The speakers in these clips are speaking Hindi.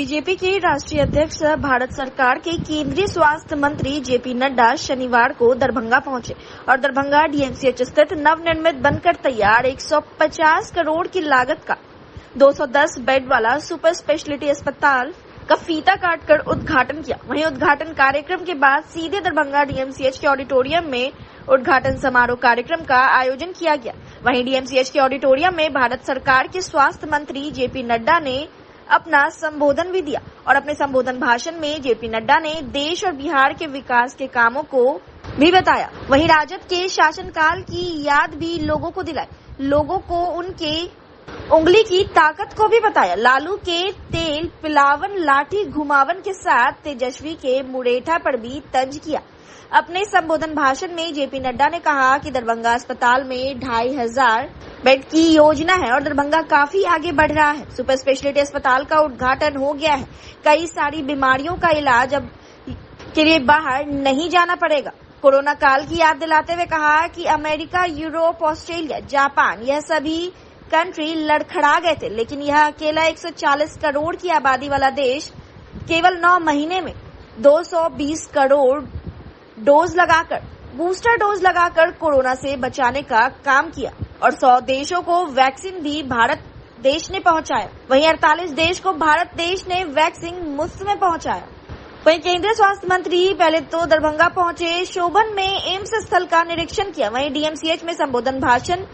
बीजेपी के राष्ट्रीय अध्यक्ष भारत सरकार के केंद्रीय स्वास्थ्य मंत्री जेपी नड्डा शनिवार को दरभंगा पहुंचे और दरभंगा डीएमसीएच स्थित नवनिर्मित बनकर तैयार 150 करोड़ की लागत का 210 बेड वाला सुपर स्पेशलिटी अस्पताल का फीता काटकर उद्घाटन किया। वहीं उद्घाटन कार्यक्रम के बाद सीधे दरभंगा डीएमसीएच के ऑडिटोरियम में उद्घाटन समारोह कार्यक्रम का आयोजन किया गया। वहीं डीएमसीएच के ऑडिटोरियम में भारत सरकार के स्वास्थ्य मंत्री जेपी नड्डा ने अपना संबोधन भी दिया और अपने संबोधन भाषण में जेपी नड्डा ने देश और बिहार के विकास के कामों को भी बताया। वहीं राजद के शासनकाल की याद भी लोगों को दिलाई, लोगों को उनके उंगली की ताकत को भी बताया। लालू के तेल पिलावन लाठी घुमावन के साथ तेजस्वी के मुरेठा पर भी तंज किया। अपने संबोधन भाषण में जेपी नड्डा ने कहा कि दरभंगा अस्पताल में 2500 बेड की योजना है और दरभंगा काफी आगे बढ़ रहा है। सुपर स्पेशलिटी अस्पताल का उद्घाटन हो गया है। कई सारी बीमारियों का इलाज अब के लिए बाहर नहीं जाना पड़ेगा। कोरोना काल की याद दिलाते हुए कहा कि अमेरिका, यूरोप, ऑस्ट्रेलिया, जापान यह सभी कंट्री लड़खड़ा गए थे, लेकिन यह अकेला 140 करोड़ की आबादी वाला देश केवल 9 महीने में 220 करोड़ डोज लगाकर बूस्टर डोज लगाकर कोरोना से बचाने का काम किया और 100 देशों को वैक्सीन भी भारत देश ने पहुंचाया। वहीं 48 देश को भारत देश ने वैक्सीन मुफ्त में पहुंचाया। वहीं केंद्रीय स्वास्थ्य मंत्री पहले तो दरभंगा पहुंचे, शोभन में एम्स स्थल का निरीक्षण किया। वहीं डीएमसीएच में संबोधन भाषण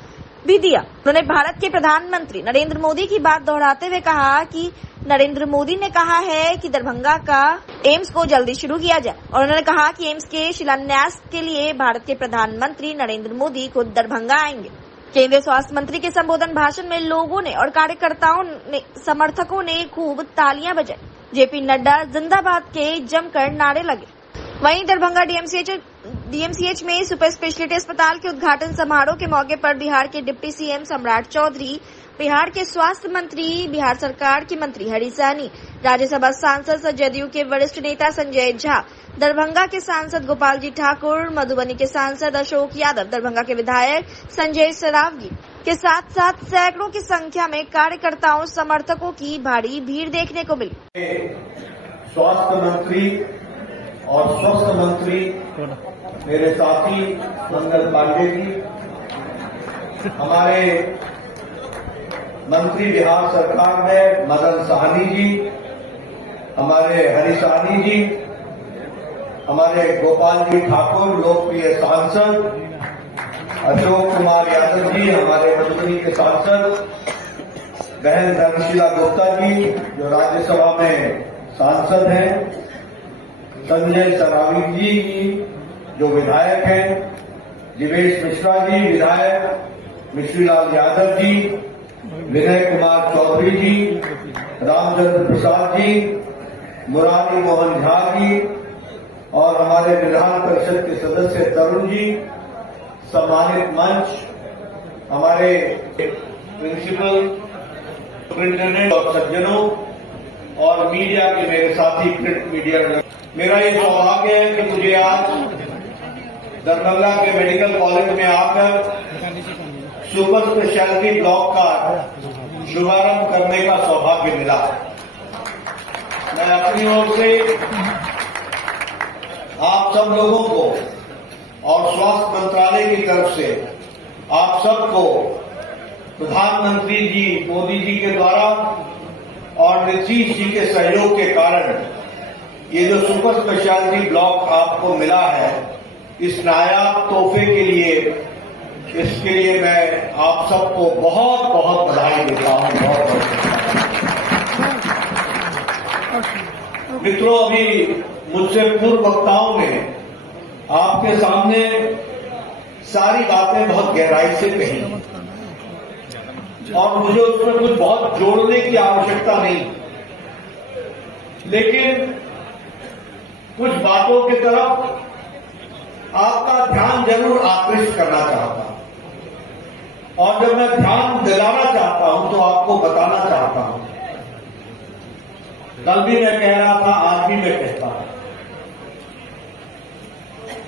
भी दिया। उन्होंने भारत के प्रधानमंत्री नरेंद्र मोदी की बात दोहराते हुए कहा कि नरेंद्र मोदी ने कहा है कि दरभंगा का एम्स को जल्दी शुरू किया जाए और उन्होंने कहा कि एम्स के शिलान्यास के लिए भारत के प्रधानमंत्री नरेंद्र मोदी खुद दरभंगा आएंगे। केंद्रीय स्वास्थ्य मंत्री के संबोधन भाषण में लोगों ने और कार्यकर्ताओं ने, समर्थकों ने खूब तालियां बजाई। जेपी नड्डा जिंदाबाद के जमकर नारे लगे। वहीं दरभंगा डीएमसीएच में सुपर स्पेशलिटी अस्पताल के उद्घाटन समारोह के मौके पर बिहार के डिप्टी सीएम सम्राट चौधरी, बिहार के स्वास्थ्य मंत्री, बिहार सरकार के मंत्री हरि सहनी, राज्यसभा सांसद जदयू के वरिष्ठ नेता संजय झा, दरभंगा के सांसद गोपाल जी ठाकुर, मधुबनी के सांसद अशोक यादव, दरभंगा के विधायक संजय सरावगी के साथ साथ सैकड़ों की संख्या में कार्यकर्ताओं, समर्थकों की भारी भीड़ देखने को मिली। स्वास्थ्य मंत्री और स्वास्थ्य मंत्री मेरे साथी मंगल पांडे जी, हमारे मंत्री बिहार सरकार में मदन साहनी जी, हमारे हरि साहनी जी, हमारे गोपाल जी ठाकुर लोकप्रिय सांसद, अशोक कुमार यादव जी हमारे मधुबनी के सांसद, बहन धर्मशिला गुप्ता जी जो राज्यसभा में सांसद हैं, संजय सरावी जी जो विधायक हैं, जीवेश मिश्रा जी विधायक, मिश्रीलाल यादव जी, विनय कुमार चौधरी जी, रामचंद्र प्रसाद जी, मुरारी मोहन झा जी और हमारे विधान परिषद के सदस्य तरुण जी, सम्मानित मंच, हमारे प्रिंसिपल सुपरिंटेंडेंट और सज्जनों और मीडिया के मेरे साथी प्रिंट मीडिया, मेरा ये सौभाग्य है कि मुझे आज दरभंगा के मेडिकल कॉलेज में आकर सुपर स्पेशलिटी ब्लॉक का शुभारंभ करने का सौभाग्य मिला। मैं अपनी ओर से आप सब लोगों को और स्वास्थ्य मंत्रालय की तरफ से आप सबको प्रधानमंत्री जी मोदी जी के द्वारा और नीतीश जी के सहयोग के कारण ये जो सुपर स्पेशलिटी ब्लॉक आपको मिला है, इस नायाब तोहफे के लिए, इसके लिए मैं आप सबको बहुत बहुत बधाई देता हूं। बहुत मित्रों, अभी मुझसे पूर्व वक्ताओं ने आपके सामने सारी बातें बहुत गहराई से कही और मुझे उसमें कुछ बहुत जोड़ने की आवश्यकता नहीं, लेकिन कुछ बातों की तरफ आपका ध्यान जरूर आकृष्ट करना चाहता हूं और जब मैं ध्यान दिलाना चाहता हूं तो आपको बताना चाहता हूं। कल भी मैं कह रहा था, आज भी मैं कहता हूं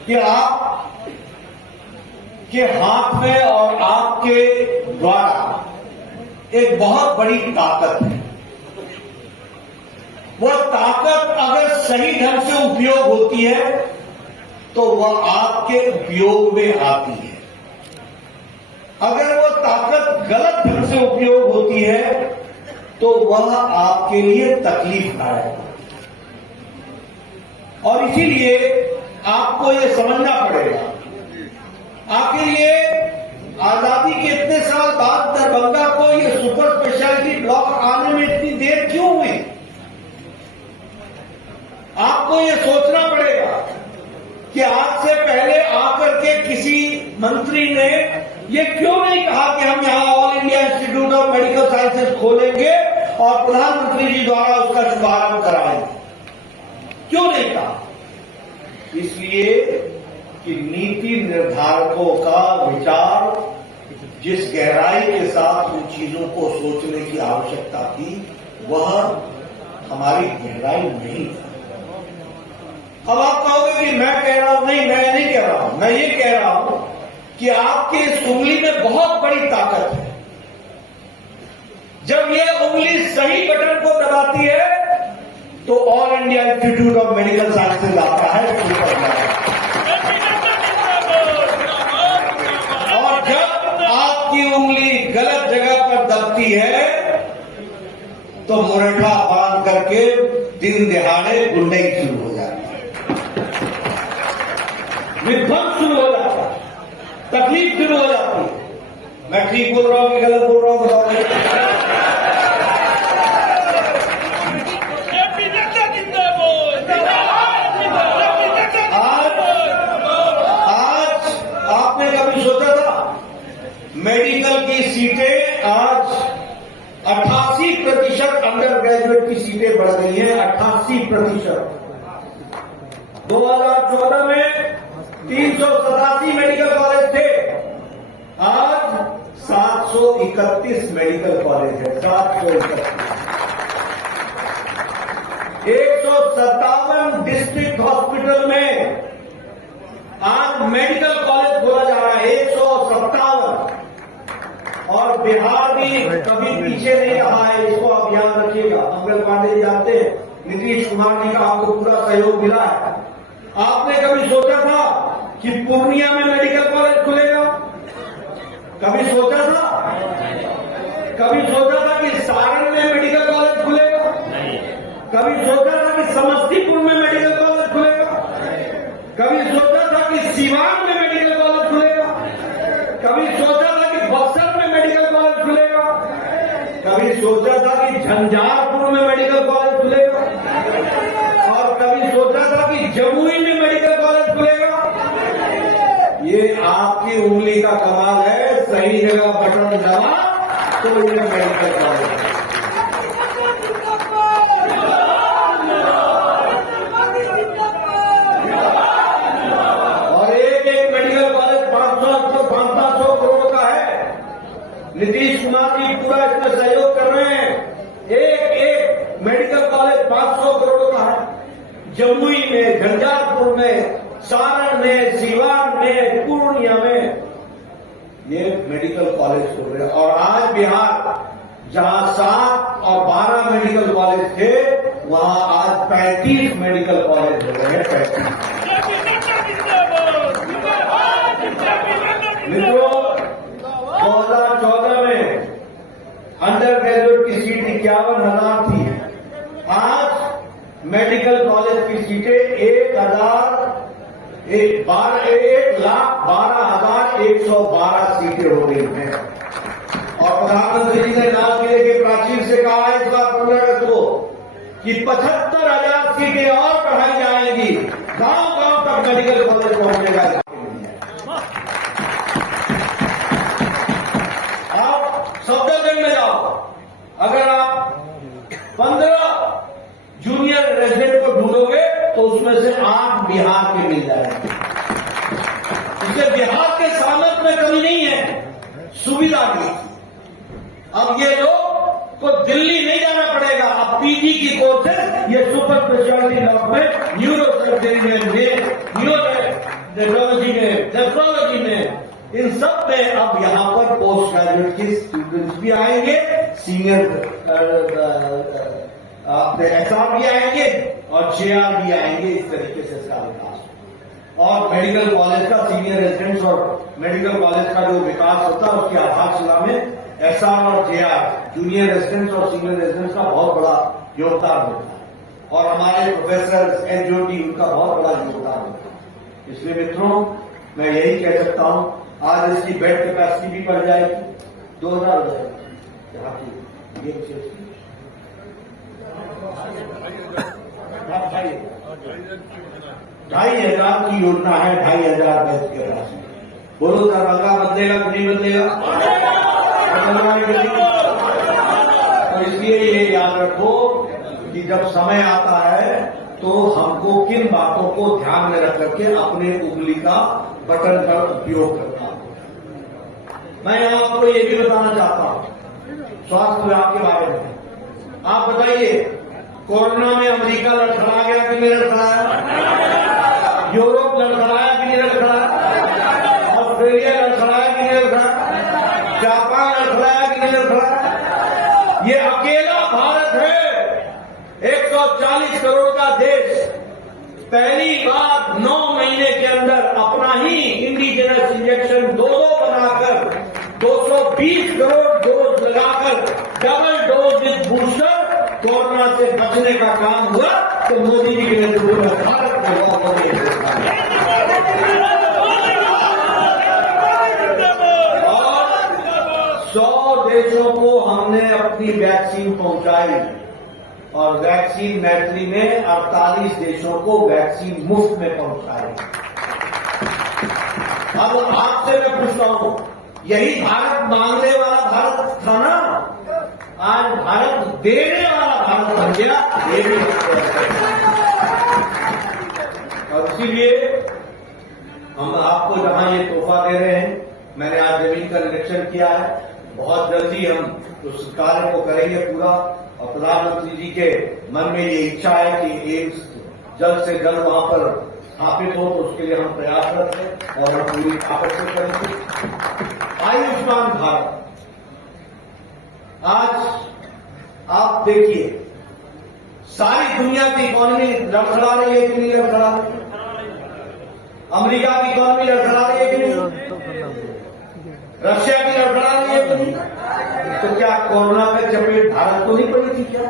कि आप के हाथ में और आपके द्वारा एक बहुत बड़ी ताकत है। वह ताकत अगर सही ढंग से उपयोग होती है तो वह आपके उपयोग में आती है। अगर वह ताकत गलत ढंग से उपयोग होती है तो वह आपके लिए तकलीफदायक है। और इसीलिए आपको यह समझना पड़ेगा, आखिर ये आजादी के इतने साल बाद दरभंगा को ये सुपर स्पेशलिटी ब्लॉक आने में इतनी देर क्यों हुई? आपको ये सोचना पड़ेगा कि आज से पहले आकर के किसी मंत्री ने ये क्यों नहीं कहा कि हम यहां all India institute of medical sciences खोलेंगे और प्रधानमंत्री जी द्वारा उसका शुभारंभ कराएंगे? क्यों नहीं कहा? इसलिए कि नीति निर्धारकों का विचार जिस गहराई के साथ उन चीजों को सोचने की आवश्यकता थी वह हमारी गहराई नहीं थी। अब आप कहोगे कि मैं कह रहा हूं, नहीं मैं नहीं कह रहा हूं, मैं ये कह रहा हूं कि आपके इस उंगली में बहुत बड़ी ताकत है। जब ये उंगली सही बटन को दबाती है तो all India institute of medical sciences आता है और जब आपकी उंगली गलत जगह पर दबती है तो मुरैठा बांध करके दिन दिहाड़े गुंडई शुरू हो जाती है, विध्वंस शुरू हो जाता है, तकलीफ शुरू हो जाती है। मैं ठीक बोल रहा हूं कि गलत बोल रहा हूं बताओ? आज आपने कभी सोचा था मेडिकल की सीटें आज 88% अंडर ग्रेजुएट की सीटें बढ़ गई हैं, 88%। 2014 में 387 मेडिकल कॉलेज थे, आज 731 मेडिकल कॉलेज है। 731 157 डिस्ट्रिक्ट हॉस्पिटल में आज मेडिकल कॉलेज खोला जा रहा है, 157। और बिहार भी कभी पीछे नहीं रहा है, इसको आप ध्यान रखिएगा। मंगल पांडे जी जानते हैं, नीतीश कुमार जी का आपको पूरा सहयोग मिला है। आपने कभी सोचा था कि पूर्णिया में मेडिकल कॉलेज खुलेगा? कभी सोचा था? कभी सोचा था कि सारण में मेडिकल कॉलेज खुलेगा? कभी सोचा था कि समस्तीपुर में मेडिकल कॉलेज खुलेगा? कभी सोचा था कि सीवान में मेडिकल कॉलेज खुलेगा? कभी सोचा था कि बक्सर में मेडिकल कॉलेज खुलेगा? कभी सोचा था कि झंझारपुर में मेडिकल कॉलेज खुलेगा? और कभी सोचा था कि जमुई में मेडिकल कॉलेज खुलेगा? ये आपकी उंगली का कमाल है, सही जगह बटन दबा तो ये मेडिकल कॉलेज। और एक मेडिकल कॉलेज 500 करोड़ का है। नीतीश कुमार जी पूरा इसमें सहयोग कर रहे हैं। एक मेडिकल कॉलेज 500 करोड़ का है। जमुई में, झंझारपुर में, सारण में, सीवान में, पूर्णिया में ये मेडिकल कॉलेज हो रहे हैं। और आज बिहार जहां 7 और 12 मेडिकल कॉलेज थे वहां आज 35 मेडिकल कॉलेज हो रहे हैं। 35। मित्रों, 2014 में अंडर ग्रेजुएट की सीट 51,000 थी। आज मेडिकल कॉलेज की सीटें 1,12,112 सीटें हो गई हैं। और प्रधानमंत्री जी ने लाल किले के प्राचीर से कहा है इस बार 15 अगस्त को कि 75,000 सीटें और बढ़ाई जाएंगी, गांव-गांव तक मेडिकल कॉलेज पहुंचेगा। आप सफदरजंग में जाओ, अगर आप 15 जूनियर रेजिडेंट को ढूंढोगे तो उसमें से 8 बिहार के मिल जाएंगे। इसलिए बिहार के सामर्थ्य में कमी नहीं है, सुविधा की। अब ये लोग को दिल्ली नहीं जाना पड़ेगा। अब पीजी की कोर्सेज ये सुपर स्पेशलिटी ब्लॉक में, न्यूरो सर्जरी में, न्यूरोलॉजी में, नेफ्रोलॉजी में, इन सब में अब यहां पर पोस्ट ग्रेजुएट के स्टूडेंट्स भी आएंगे, सीनियर एसआर भी आएंगे और जेआर भी आएंगे। इस तरीके से इसका विकास और मेडिकल कॉलेज का सीनियर रेजिडेंट्स और मेडिकल कॉलेज का जो विकास होता है उसकी आधारशिला में एसआर और जेआर जूनियर रेजिडेंट्स और सीनियर रेजिडेंट्स का बहुत बड़ा योगदान होता है और हमारे प्रोफेसर एनजीओटी उनका बहुत बड़ा योगदान होता है। इसलिए मित्रों मैं यही कह सकता हूं आज इसकी बेड कैपेसिटी भी बढ़ जाएगी 2000 हो जाएगी यहाँ की ये 2,500 की योजना है 2,500 बेड के राशि। बोलो दरभंगा बदलेगा कि नहीं बदलेगा? तो इसलिए ये याद रखो कि जब समय आता है तो हमको किन बातों को ध्यान में रख करके अपने उंगली का बटन का उपयोग करना है। मैं यहां आपको ये भी बताना चाहता हूं स्वास्थ्य विभाग के बारे में। आप बताइए कोरोना में अमेरिका लड़खड़ा गया कि नहीं लड़खड़ाया? यूरोप लड़खड़ाया कि नहीं लड़खड़ाया? ऑस्ट्रेलिया लड़खड़ाया कि नहीं लड़खड़ाया? जापान लड़खड़ाया कि नहीं लड़खड़ाया? ये अकेला भारत है 140 करोड़ का देश पहली बार 9 महीने के अंदर अपना ही इंडिजिनस इंजेक्शन 2 बनाकर 220 करोड़ डोज लगाकर double dose with booster corona से बचने का काम हुआ। तो मोदी जी के नेतृत्व में भारत में और 100 देशों को हमने अपनी वैक्सीन पहुंचाई और वैक्सीन मैत्री ने 48 देशों को वैक्सीन मुफ्त में पहुंचाई। अब आपसे मैं पूछता हूं यही भारत मांगने वाला भारत था ना? आज भारत देने वाला भारत बन गया। ये भी और इसीलिए हम आपको जहां ये तोहफा दे रहे हैं, मैंने आज जमीन का निरीक्षण किया है। बहुत जल्दी हम उस कार्य को करेंगे पूरा और प्रधानमंत्री जी के मन में ये इच्छा है कि एम्स जल्द से जल्द वहां पर स्थापित हो, तो उसके लिए हम प्रयासरत हैं और हम पूरी ताकत से करेंगे। आयुष्मान भारत आज आप देखिए सारी दुनिया की इकोनॉमी लड़खड़ा रही है कि नहीं लड़खड़ा रही? अमेरिका की इकोनॉमी लड़खड़ा रही है कि नहीं? रशिया की लड़खड़ा रही है कि नहीं? तो क्या कोरोना का चपेट भारत को नहीं पड़ी थी क्या?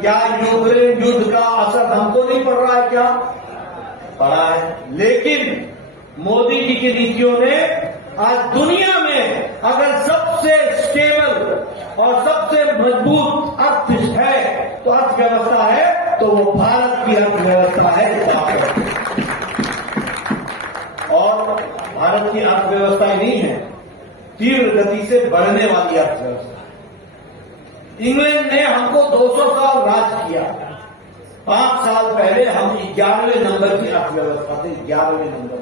क्या यूक्रेन युद्ध का असर हमको नहीं पड़ रहा है क्या? पड़ा है। लेकिन मोदी जी की नीतियों ने आज दुनिया में अगर सबसे स्टेबल और सबसे मजबूत अर्थ है तो अर्थव्यवस्था है तो वो भारत की अर्थव्यवस्था है। और भारत की अर्थव्यवस्था ही नहीं है, तीव्र गति से बढ़ने वाली अर्थव्यवस्था। इंग्लैंड ने हमको 200 साल राज किया। 5 साल पहले हम 11वें नंबर की अर्थव्यवस्था थे, 11वें नंबर।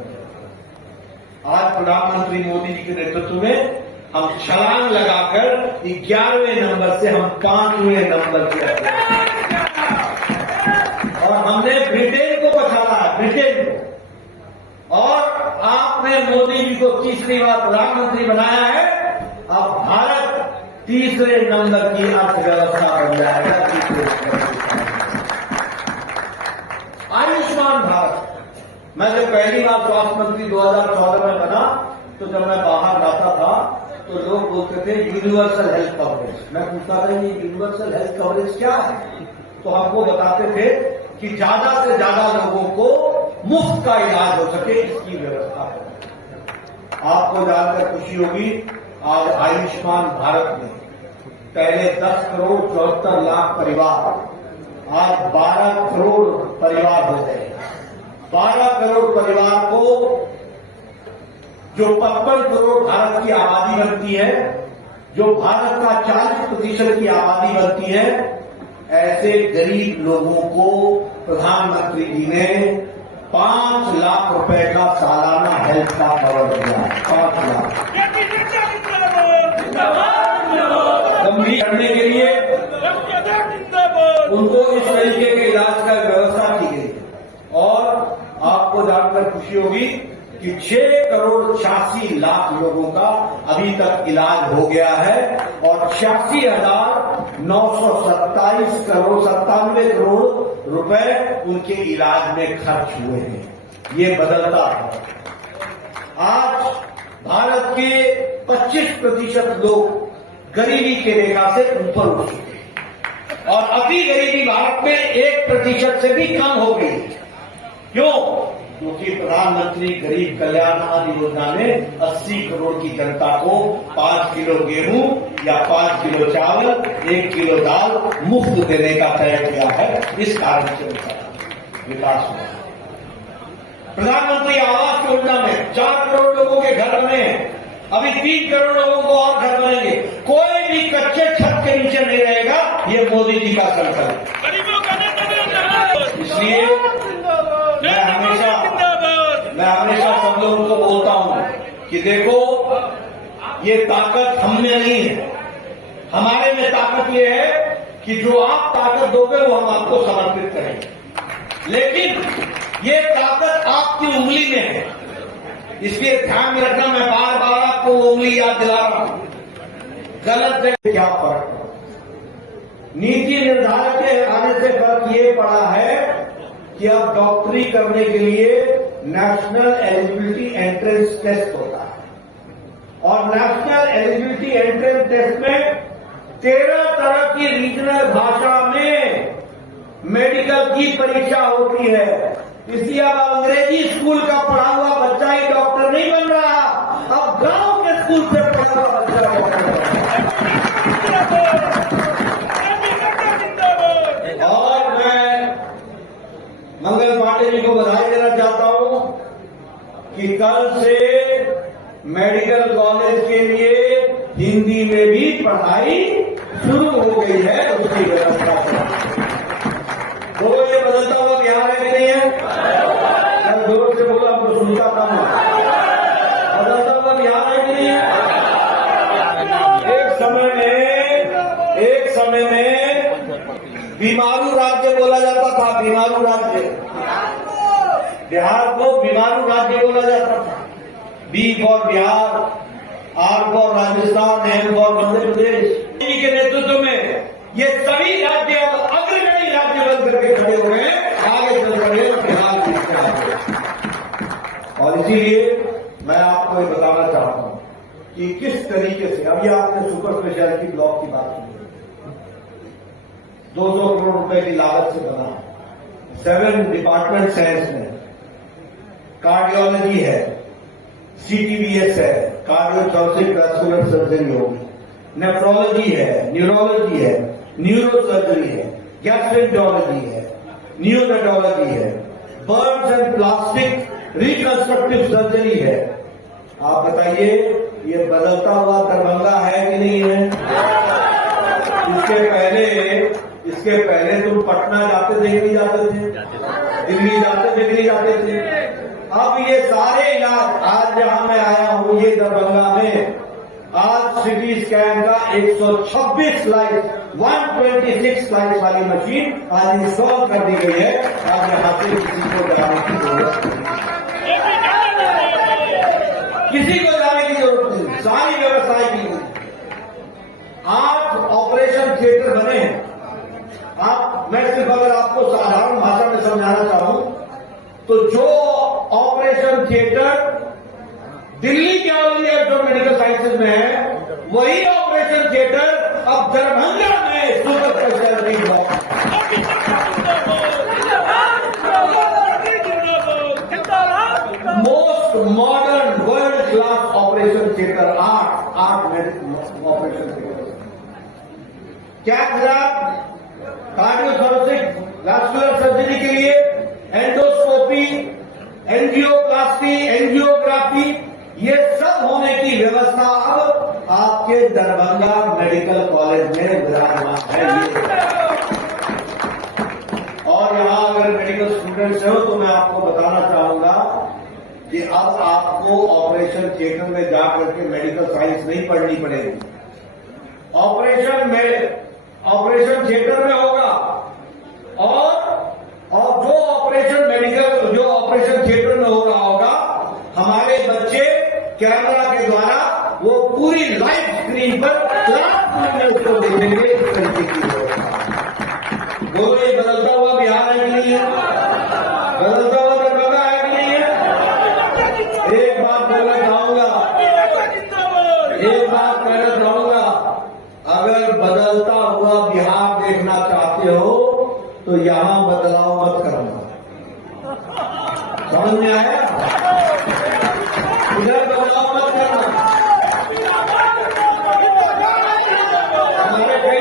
आज प्रधानमंत्री मोदी जी के नेतृत्व में हम छलांग लगाकर 11वें नंबर से हम 5वें नंबर की अर्थव्यवस्था और हमने ब्रिटेन को पछाड़ा है, ब्रिटेन को। और आपने मोदी जी को तीसरी बार प्रधानमंत्री बनाया है। अब भारत तीसरे नंबर की अर्थव्यवस्था बन जाएगा। आयुष्मान भारत, मैं जब पहली बार स्वास्थ्य मंत्री 2014 में बना तो जब मैं बाहर जाता था तो लोग बोलते थे यूनिवर्सल हेल्थ कवरेज। मैं पूछता था ये यूनिवर्सल हेल्थ कवरेज क्या है? तो हमको बताते थे कि ज्यादा से ज्यादा लोगों को मुफ्त का इलाज हो सके इसकी व्यवस्था हो। आपको जानकर खुशी होगी आज आयुष्मान भारत में पहले 10 करोड़ 74 लाख परिवार आज 12 करोड़ परिवार हो गए। 12 करोड़ परिवार को जो 55 करोड़ भारत की आबादी बनती है, जो भारत का 40% की आबादी बनती है, ऐसे गरीब लोगों को प्रधानमंत्री जी ने 5 लाख रुपए का सालाना हेल्थ का कवर दिया। 5 लाख गंभीर करने के लिए उनको इस तरीके के इलाज का व्यवस्था की गई। और आपको जानकर खुशी होगी कि 6 करोड़ 86 लाख लोगों का अभी तक इलाज हो गया है और 86,000 927 करोड़ 97 करोड़ रुपए उनके इलाज में खर्च हुए हैं। ये बदलता है। आज भारत के 25% लोग गरीबी की रेखा से ऊपर उठ चुके हैं और अति गरीबी भारत में 1% से भी कम हो गई। क्यों? क्योंकि प्रधानमंत्री गरीब कल्याण अन्न योजना ने 80 करोड़ की जनता को 5 किलो गेहूं या 5 किलो चावल, 1 किलो दाल मुफ्त देने का तय किया है। इस कारण से विकास हुआ। प्रधानमंत्री आवास योजना में 4 करोड़ लोगों के घर बने हैं। अभी 3 करोड़ लोगों को और घर बनेंगे। कोई भी कच्चे छत के नीचे नहीं रहेगा। ये मोदी जी का संकल्प है। इसलिए मैं हमेशा सब लोगों को बोलता हूं कि देखो, ये ताकत हम में नहीं है। हमारे में ताकत ये है कि जो आप ताकत दोगे वो हम आपको समर्पित करेंगे। लेकिन ये ताकत आपकी उंगली में है। इसलिए ध्यान में रखना। मैं बार बार आपको वो उंगली याद दिला रहा हूं। गलत जगह क्या फर्क पड़ा? नीति निर्धारक के आने से फर्क ये पड़ा है कि अब डॉक्टरी करने के लिए नेशनल एलिजिबिलिटी एंट्रेंस टेस्ट होता है और नेशनल एलिजिबिलिटी एंट्रेंस टेस्ट में 13 तरह की रीजनल भाषा में मेडिकल की परीक्षा होती है। इसलिए अब अंग्रेजी स्कूल का पढ़ा हुआ बच्चा ही डॉक्टर नहीं बन रहा। अब गांव के स्कूल से पढ़ा हुआ बच्चा डॉक्टर बन रहा। और मैं मंगल पांडे जी को बधाई देना चाहता हूं कि कल से मेडिकल कॉलेज के लिए हिंदी में भी पढ़ाई शुरू हो गई है। उसकी व्यवस्था तो ये बदलता हुआ बिहार है कि नहीं है? मैं जोर से बोला तो सुनता था। बदलता हुआ बिहार है कि नहीं है? एक समय में बीमारू राज्य बोला जाता था। बीमारू राज्य, बिहार को बीमारू राज्य बोला जाता था। B for Bihar, R for Rajasthan, M for Madhya Pradesh. के नेतृत्व में ये सभी राज्य अग्रणी राज्य बन करके खड़े हो गए। आगे चल रहे बिहार जीतने। और इसीलिए मैं आपको ये बताना चाहता हूं कि किस तरीके से अभी आपने सुपर स्पेशलिटी ब्लॉक की बात की, 200 करोड़ रुपए की लागत से बना है। 7 डिपार्टमेंट है इसमें। कार्डियोलॉजी है, CTBS है, कार्डियोथोरेसिक वैस्कुलर सर्जरी होगी, नेफ्रोलॉजी है, न्यूरोलॉजी है, न्यूरो सर्जरी है, गैस्ट्रेंटोलॉजी है, न्यूरोनेटोलॉजी है, Burns and plastic reconstructive surgery है। आप बताइए, ये बदलता हुआ दरभंगा है कि नहीं है? इसके पहले तुम पटना जाते देख नहीं जाते थे, दिल्ली जाते देख नहीं जाते थे। अब ये सारे इलाज आज जहां मैं आया हूं, ये दरभंगा में आज सिटी स्कैन का 126 स्लाइस 126 स्लाइस वाली मशीन आज इंस्टॉल कर दी गई है। आज यहां से किसी को जाने की जरूरत नहीं, किसी को जाने की जरूरत नहीं, सारी व्यवस्थाएं की गई। 8 ऑपरेशन थिएटर बने हैं। मैं सिर्फ अगर आपको साधारण भाषा में समझाना चाहूं तो जो ऑपरेशन थिएटर दिल्ली के ऑल इंडिया जो मेडिकल साइंसेज में है, वही ऑपरेशन थिएटर अब दरभंगा में super speciality block. Most modern world class operation theatre 8 operation theatre. Cath cardiothoracic vascular surgery के लिए एंडोस्कोपी, एंजियोप्लास्टी, एंजियोग्राफी, ये सब होने की व्यवस्था अब आपके दरभंगा मेडिकल कॉलेज में विराजमान है। और यहां अगर मेडिकल स्टूडेंट्स हो तो मैं आपको बताना चाहूंगा कि अब आपको ऑपरेशन थिएटर में जाकर के मेडिकल साइंस नहीं पढ़नी पड़ेगी। ऑपरेशन थिएटर में होगा और जो ऑपरेशन थिएटर में हो रहा होगा, हमारे बच्चे कैमरा के द्वारा वो पूरी लाइव स्क्रीन पर में उसको देखेंगे इस तरीके की व्यवस्था। बोलो, ये बदलता हुआ बिहार है कि नहीं है? बदलता हुआ दरभंगा है कि नहीं है? एक बात बोलना चाहूंगा, एक बात कहना चाहूंगा, अगर बदलता हुआ बिहार देखना चाहते हो तो यहां बदलाव मत करना। समझ में आया? इधर बदलाव मत करना। हमारे कई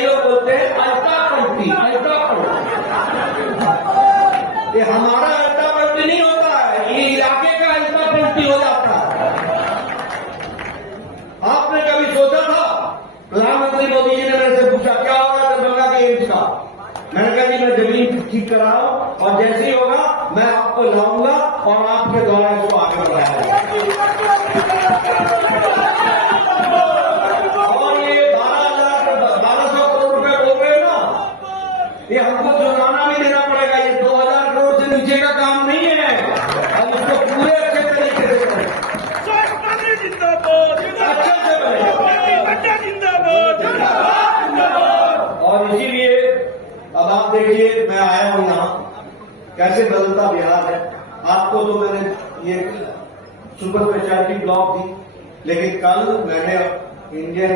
लोग बोलते हैं अल्टा पलटी, अल्टा पलटी। ये हमारा अल्टा पलटी नहीं होता है, ये इलाके का अल्टा पलटी हो जाता है। आपने कभी सोचा था? प्रधानमंत्री मोदी जी ने मेरे से पूछा क्या होगा दरभंगा के एम्स का? मैंने कहा जी मैं जमीन ठीक कराऊं और जैसे ही होगा मैं आपको लाऊंगा और आपके द्वारा इसको आगे बढ़ाया। और ये 1200 करोड़ रुपए बोल रहे हैं ना, ये हमको जुर्माना भी देना पड़ेगा। ये 2000 करोड़ से नीचे का काम नहीं है और इसको पूरे अच्छे तरीके से करें, अच्छे से करें। और इसीलिए अब आप देखिए मैं आया हूं यहां, कैसे बदलता बिहार है। आपको तो मैंने ये सुपर स्पेशलिटी ब्लॉक दी, लेकिन कल मैंने Indian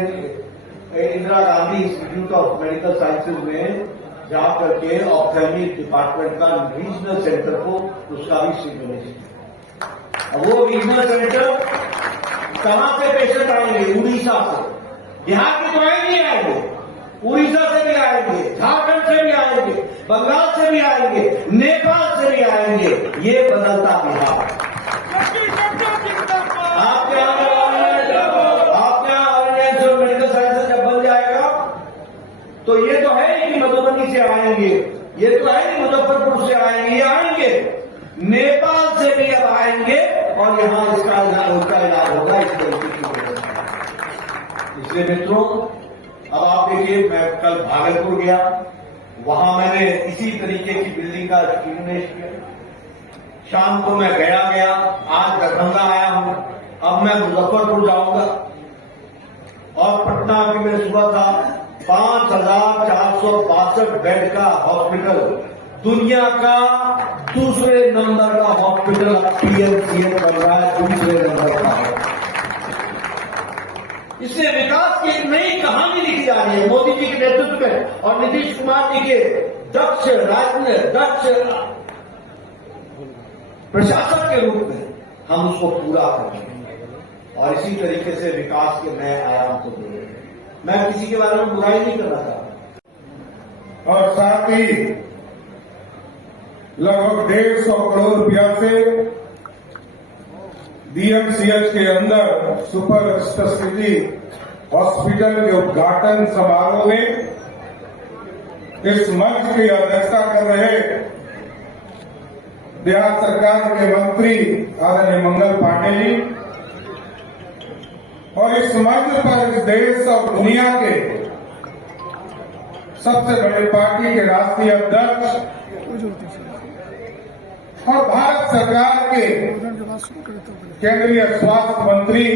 Indira Gandhi institute of medical sciences में जाकर के ऑप्थेल्मिक डिपार्टमेंट का रीजनल सेंटर को उसका भी सिग्नेचर किया। वो रीजनल सेंटर कहां से पेशेंट आएंगे? उड़ीसा से। बिहार के तो नहीं आएंगे, उड़ीसा से भी आएंगे, झारखंड से भी आएंगे, बंगाल से भी आएंगे, नेपाल से भी आएंगे। ये बदलता बिहार। आपके यहाँ मेडिकल साइंसेज जब बन जाएगा तो ये तो है ही कि मधुबनी से आएंगे, ये तो है ही मुजफ्फरपुर से आएंगे, ये आएंगे, नेपाल से भी अब आएंगे और यहाँ इसका इलाज होगा इस तरीके की व्यवस्था। इसलिए मित्रों, अब आप देखिए मैं कल भागलपुर गया, वहां मैंने इसी तरीके की बिल्डिंग का इन्वेस्ट किया। शाम को मैं गया, आज दरभंगा आया हूं, अब मैं मुजफ्फरपुर जाऊंगा। और पटना की मैं सुबह था 5462 बेड का हॉस्पिटल, दुनिया का दूसरे नंबर का हॉस्पिटल पीएमसीएच बन रहा है, दूसरे नंबर का। इससे विकास की एक नई कहानी लिखी जा रही है मोदी जी के नेतृत्व में और नीतीश कुमार जी के दक्ष प्रशासक के रूप में हम उसको पूरा करेंगे और इसी तरीके से विकास के नए आयाम को देंगे। मैं किसी के बारे में बुराई नहीं करना चाहता। और साथ ही लगभग 150 करोड़ रुपया से डीएमसीएच के अंदर सुपर स्पेशलिटी हॉस्पिटल के उद्घाटन समारोह में इस मंच की अध्यक्षता कर रहे बिहार सरकार के मंत्री आदरणीय मंगल पांडे जी और इस मंच पर इस देश और दुनिया के सबसे बड़े पार्टी के राष्ट्रीय अध्यक्ष और भारत सरकार के केंद्रीय स्वास्थ्य मंत्री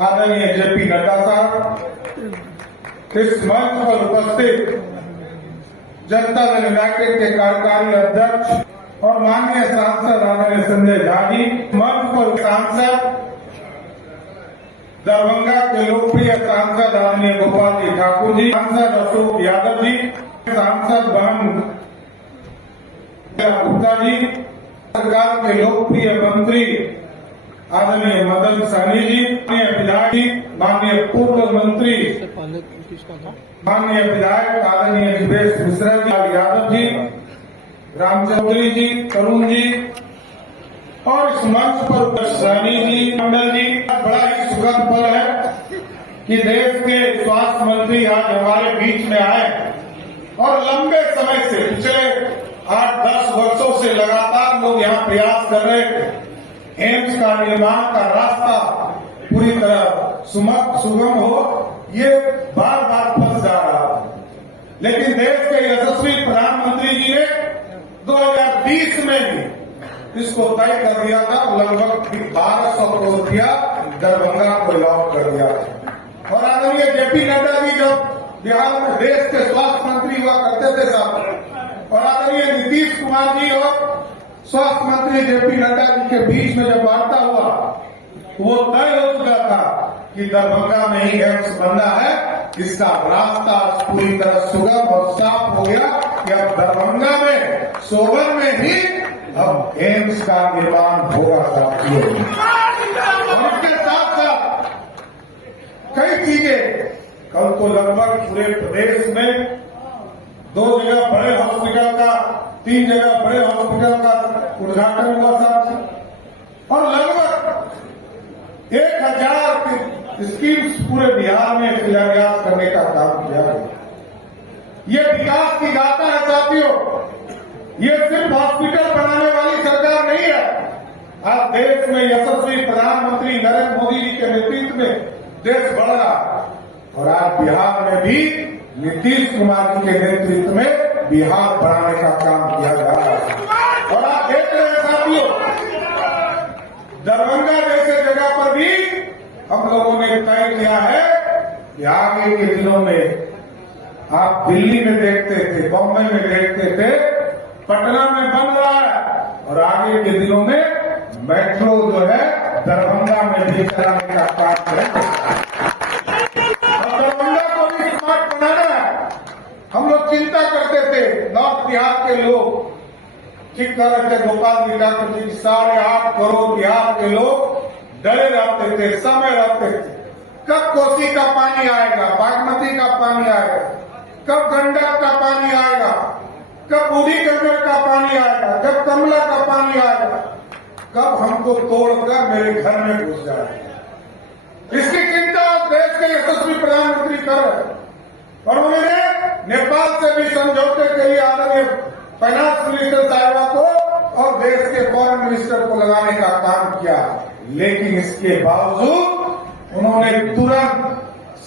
आदरणीय जेपी नड्डा साहब, इस मंच पर उपस्थित जनता दल यूनाइटेड के कार्यकारी अध्यक्ष और माननीय सांसद आदरणीय संजय झा जी, मंच पर सांसद दरभंगा के लोकप्रिय सांसद आदरणीय गोपाल जी ठाकुर जी, सांसद अशोक यादव जी, सांसद बहन गुप्ता जी, सरकार के लोकप्रिय मंत्री आदरणीय मदन सहनी जी, विधायक जी, माननीय पूर्व मंत्री माननीय विधायक आदरणीय दिवेश मिश्रा जी, यादव जी, रामचंद्री जी, तरुण जी और इस मंच पर सहनी जी, मंडल जी। बड़ा ही सुखद पल है कि देश के स्वास्थ्य मंत्री आज हमारे बीच में आए और लंबे समय से पिछले 8-10 वर्षों से लगातार लोग यहाँ प्रयास कर रहे थे एम्स का निर्माण का रास्ता पूरी तरह सुगम हो, ये बार बार फंस जा रहा था। लेकिन देश के यशस्वी प्रधानमंत्री जी ने 2020 में भी इसको तय कर दिया था। लगभग 1200 करोड़ रुपया दरभंगा को अलॉट कर दिया। और आदरणीय जेपी नड्डा जी जब बिहार में देश के स्वास्थ्य मंत्री हुआ करते थे साहब, और आदरणीय नीतीश कुमार जी और स्वास्थ्य मंत्री जेपी नड्डा जी के बीच में जब वार्ता हुआ, वो तय हो चुका था कि दरभंगा में ही एम्स बनना है। इसका रास्ता पूरी तरह सुगम और साफ हो गया कि अब दरभंगा में सोबन में ही अब एम्स का निर्माण होगा साथियों। और इसके साथ साथ कई चीजें, कल तो लगभग पूरे प्रदेश में 2 जगह बड़े हॉस्पिटल का, 3 जगह बड़े हॉस्पिटल का उद्घाटन हुआ साहब, और लगभग 1000 की स्कीम्स पूरे बिहार में शिलान्यास करने का काम किया गया। ये विकास की गाथा है साथियों, ये सिर्फ हॉस्पिटल बनाने वाली सरकार नहीं है। आज देश में यशस्वी प्रधानमंत्री नरेंद्र मोदी जी के नेतृत्व में देश बढ़ रहा है, और आज बिहार में भी नीतीश कुमार जी के नेतृत्व में बिहार बढ़ाने का काम किया जा रहा है। और आप देख रहे हैं साथियों, दरभंगा जैसे जगह पर भी हम लोगों ने तय किया है कि आगे के दिनों में आप दिल्ली में देखते थे, बॉम्बे में देखते थे, पटना में बन रहा है, और आगे के दिनों में मेट्रो जो है दरभंगा में भी चलाने का काम करेंगे। और दरभंगा को भी स्मार्ट बनाना है। हम लोग चिंता करते थे, नॉर्थ बिहार के लोग ठीक तरह से गोपाल जी ठाकुर जी 8.5 करोड़ बिहार के लोग डरे रहते थे, समय रहते थे, कब कोसी का पानी आएगा, बागमती का पानी आएगा, कब गंडक का पानी आएगा, कब बूढ़ी गंडक का पानी आएगा, कब कमला का पानी आएगा, कब हमको तोड़कर मेरे घर में घुस जाएगा। इसकी चिंता देश के यशस्वी प्रधानमंत्री कर रहे हैं, और उन्होंने नेपाल से भी समझौते के लिए आदरणीय फाइनेंस मिनिस्टर साहिबा को और देश के फॉरेन मिनिस्टर को लगाने का काम किया। लेकिन इसके बावजूद उन्होंने तुरंत